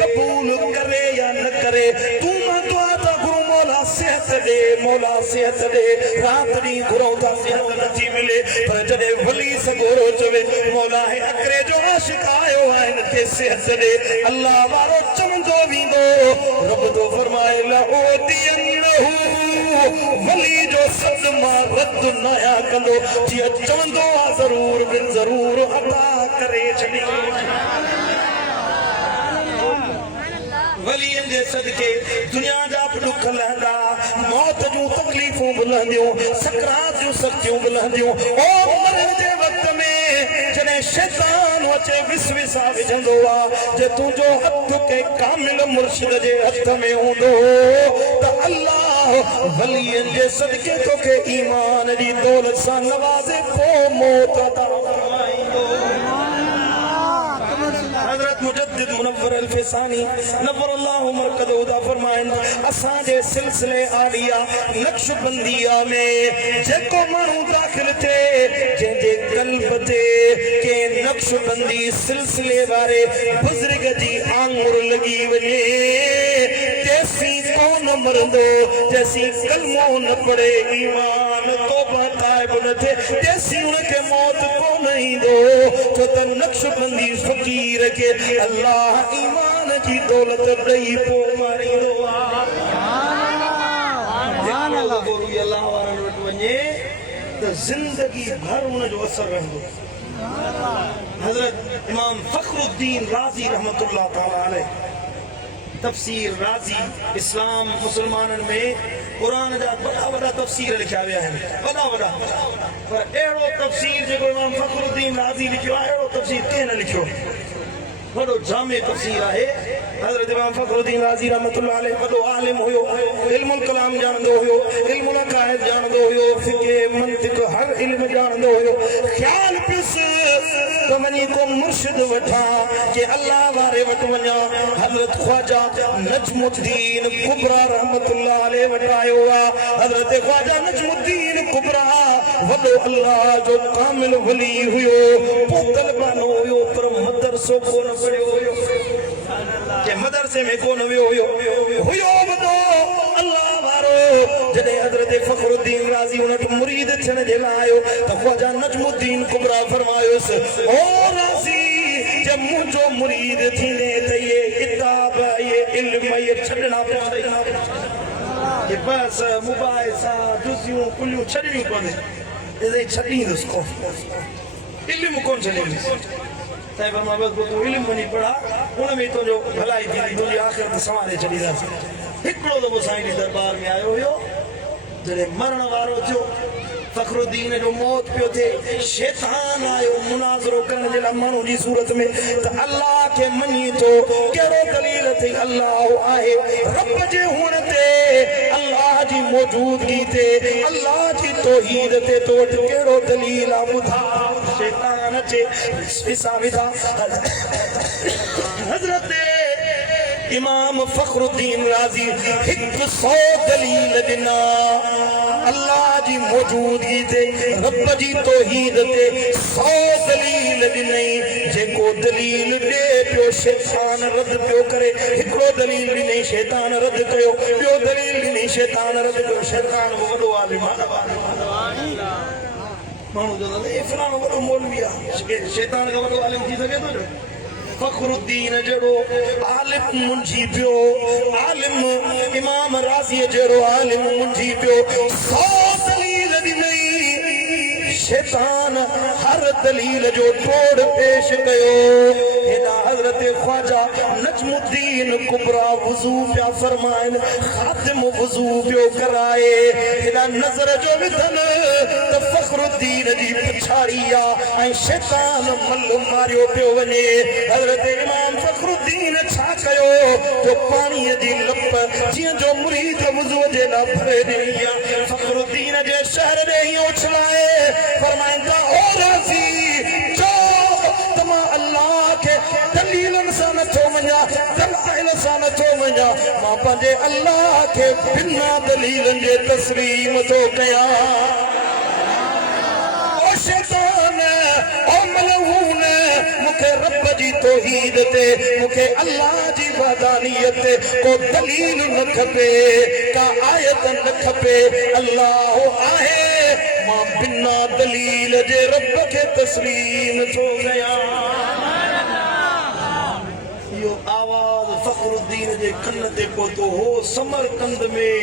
क़बूल करे या न करे तूं मां दुआ था घुरूं मौला सिहत ॾे मौला सिहत ॾे राति ॾींहुं घुरूं था सिहत नथी मिले पर जॾहिं वली सगोरो चवे मौला हे अकरे जो आशिक़ आयो आहे हिन खे सिहत ॾे अल्लाह वारो चवंदो वेंदो रब तो फरमाए वली जो सद मां रद्द न कंदो जीअं चवंदो आहे ज़रूर बिन ज़रूर अदा करे छॾींदो वलियन जे सदके दुनिया जा बि दुख लहंदा मौत जूं तकलीफ़ूं बि लहंदियूं सकरात जूं सख़्तियूं बि लहंदियूं ओ मरण जे वक़्त में जॾहिं शैतान अचे विसविसा विझंदो आहे जे तुंहिंजो हथ के कामिल मुर्शिद जे हथ में हूंदो त अल्लाह वलियन जे सदके तोखे ईमान जी दौलत सां नवाज़े पोइ मौत अता फरमाईंदो हज़रत मुजद्दिद मुनव्वर अल-फसानी नव्वर अल्लाहु मरकदहु दा फरमाइनि असांजे सिलसिले आलिया नक्शबंदिया में जेको माण्हू दाख़िल थिए जंहिंजे क़ल्ब ते के नक्शबंदी सिलसिले वारे बुज़ुर्ग जी आंगुर लॻी वञे तेसीं कोन मरंदो जेसीं कलमो न पढ़े ईमान तौबा ताइब न थिए तेसीं उनखे मौत कोन ईंदो छो त नक्शबंदी फ़क़ीर के अल्लाह ईमान जी दौलत ॾेई पोइ मारींदो आहे अल्लाह वारनि वटि वञे त ज़िंदगी भर उनजो असर रहंदो हज़रत इमाम फ़खरुद्दीन राज़ी रहमतुल्लाह ताला अलैह तफ़सीर राज़ी इस्लाम मुसलमाननि में क़ुरान जा वॾा वॾा तफ़सीर लिखिया विया आहिनि वॾा वॾा पर अहिड़ो तफ़सीर जेको इमाम फ़खरुद्दीन राज़ी लिखियो आहे अहिड़ो तफ़सीर कंहिं न लिखियो वॾो जामे तफ़सीर आहे हज़रत इमाम फ़खरुद्दीन राज़ी रहमतुल्लाह अलैह वॾो आलिम हुयो इल्मुल कलाम ॼाणंदो हुयो इल्मुल अक़ाइद ॼाणंदो हुयो फ़िक़्ह मंतिक़ हर इल्म ॼाणंदो हुयो ख़्याल पियुसि त वञी को मुर्शिद वठां के अल्लाह वारे वटि वञा हज़रत ख्वाजा नजमुद्दीन कुबरा रहमतुल्लाह अलैह वटि आयो आहे हज़रत ख्वाजा नजमुद्दीन कुबरा वॾो अल्लाह जो कामिल वली हुयो पोतल बानो हुयो पर मदरसो कोन पढ़ियो हुयो के मदरसे में कोन वियो हुयो वॾो अल्लाह वारो जॾहिं हज़रत फ़खरुद्दीन राज़ी उन वटि मुरीद थियण जे लाइ आयो त ख्वाजा नजमुद्दीन कुबरा फरमायोसि ओ राज़ी जब मुंहिंजो मुरीद थींदे त इहे किताब इहे इल्म इहे छॾणा पवंदई के बस मुबाहिसा जुज़ियूं कुलियूं छॾणियूं पवंदियूं छॾींदुसि को इल्म कौन चलेगी साहिब फरमा बस तू इल्म वञी पढ़ा उन में तो जो भलाई थी तुझी आखिरत संवारे चली दासी हिकिड़ो दफ़ो साईं जी दरबार में आयो हुयो जॾहिं मरण वारो थियो फखरुद्दीन जो मौत पियो थे शैतान आयो मुनाज़रो करण जे लाइ माण्हू जी सूरत में त अल्लाह खे मञी थो कहिड़ो दलील थी अल्लाह आहे रब जे हुअण ते अल्लाह जी मौजूदगी ते अल्लाह जी तौहीद ते तो वटि कहिड़ो दलील आहे ॿुधा शैतान अचे ॾिसां विधा हज़रत इमाम फखरुद्दीन राज़ी 100 दलील ॾिना अल्लाह जी मौजूदगी ते रब जी तौहीद ते 100 दलील ॾिनई जेको दलील ॾे पियो शैतान रद्द पियो करे हिकिड़ो दलील ॾिनई शैतान रद्द कयो ॿियो दलील ॾिनई शैतान रद्द कयो शैतान वॾो आलिम आहे माण्हू चवंदा हे फलाणो वॾो मौलवी आहे शैतान खां वॾो आलिम थी सघे थो फखरुद्दीन जड़ो आलिम मुंझी पियो आलिम इमाम राज़ी जड़ो आलिम मुंझी पियो 100 दलील ॾिनई शैतान हर दलील जो तोड़ पेश कयो हेॾा हज़रत ख्वाजा नजमुद्दीन कुबरा वुज़ू पिया फरमाइनि ख़ातिम वुज़ू पियो कराए हेॾा नज़र जो विधन त फखरुद्दीन जी पिछाड़ी आहे ऐं शैतान मल मारियो पियो वञे हज़रत इमाम फखरुद्दीन छा कयो जो पाणीअ जी लप जीअं जो मुरीद वुज़ू जे लाइ भरे ॾिनी आहे फखरुद्दीन जे शहर ॾे हीअं उछलाए फरमाईंदा ओ राज़ी जो त मां अल्लाह खे दलीलनि सां नथो मञा दलाइल सां नथो मञा मां पंहिंजे अल्लाह खे बिना दलीलनि जे तस्लीम थो कयां ओ शैतान ओ मलऊन मूंखे रब जी तौहीद ते मूंखे अल्लाह जी वहदानियत ते को दलील न खपे का आयत न खपे अल्लाह आहे मां बिना दलील जे रब खे तस्लीम थो कयां इहो आवाज़ फखरुद्दीन जे कन ते पहुतो हो समरकंद में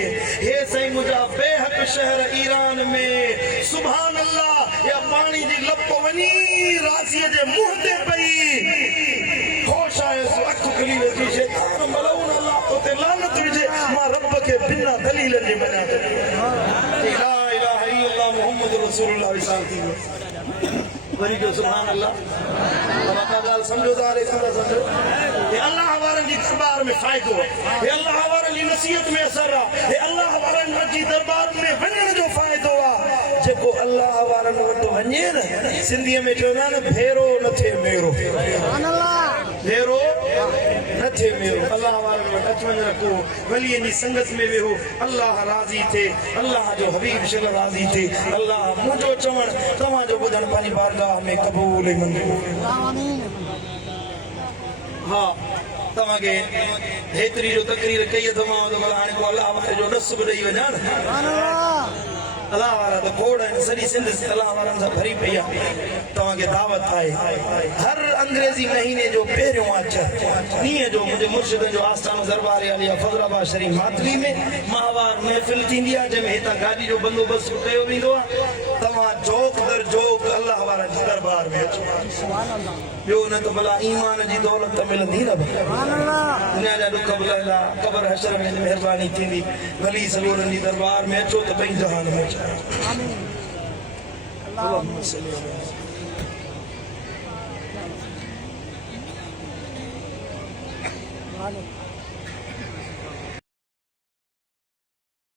हे साईं मुंहिंजा बेहक शहर ईरान में सुभान अल्लाह या पाणी जी लप वञी राज़ीअ जे मुंहं ते पई होश आहे अखि खुली वेठी शैतान मलऊन अल्लाह उते लानत विझे मां रब खे बिना दलील जे मञा ला इलाहा इल्लल्लाह मुहम्मद रसूलुल्लाह विसाल थी वियो वरी जो सुभान अल्लाह अब का ॻाल्हि सम्झो था रे सम्झो हे अल्लाह वारनि जी दरबार में फ़ाइदो हे अल्लाह वारनि जी नसीहत में असर आहे हे अल्लाह वारनि जी दरबार में वञण जो फ़ाइदो आहे जेको अल्लाह वारनि वटि वञे न सिंधीअ में चवंदा आहिनि भेरो न थिए मेरो भेरो न थिए मेरो अल्लाह वारनि वटि अच वञ रखो वलीअ जी संगत में वेहो अल्लाह राज़ी थिए अल्लाह जो हबीब शल राज़ी थिए अल्लाह मुंहिंजो चवणु तव्हांजो ॿुधणु पंहिंजी बारगाह में क़बूल ऐं मंज़ूर हा तव्हांखे हेतिरी जो तकरीर कई अथव हाणे को अल्लाह वारे जो ॾस बि ॾेई वञा न अल्लाह वारा तो खोड़ है सॼी सिंध अल्लाह वारनि सां भरी पई आहे तव्हांखे दावत आहे हर अंग्रेज़ी महीने जो पहिरियों अच ॾींहं जो मुंहिंजे मुर्शिद जो आस्थानो दरबार अली फज़लाबाद शरीफ़ मातली में माहवार महफ़िल थींदी आहे जंहिंमें हितां गाॾी जो बंदोबस्त कयो वेंदो आहे तव्हां जोक दर जोक अल्लाह वारा जी दरबार में अचो ॿियो न त भला ईमान जी दौलत मिलंदी न दुनिया जा ॾुख भुलाईंदा क़बर हशर में महिरबानी थींदी वली सलोरनि जी दरबार में अचो त ॿई जहान में अचो اللهم صل على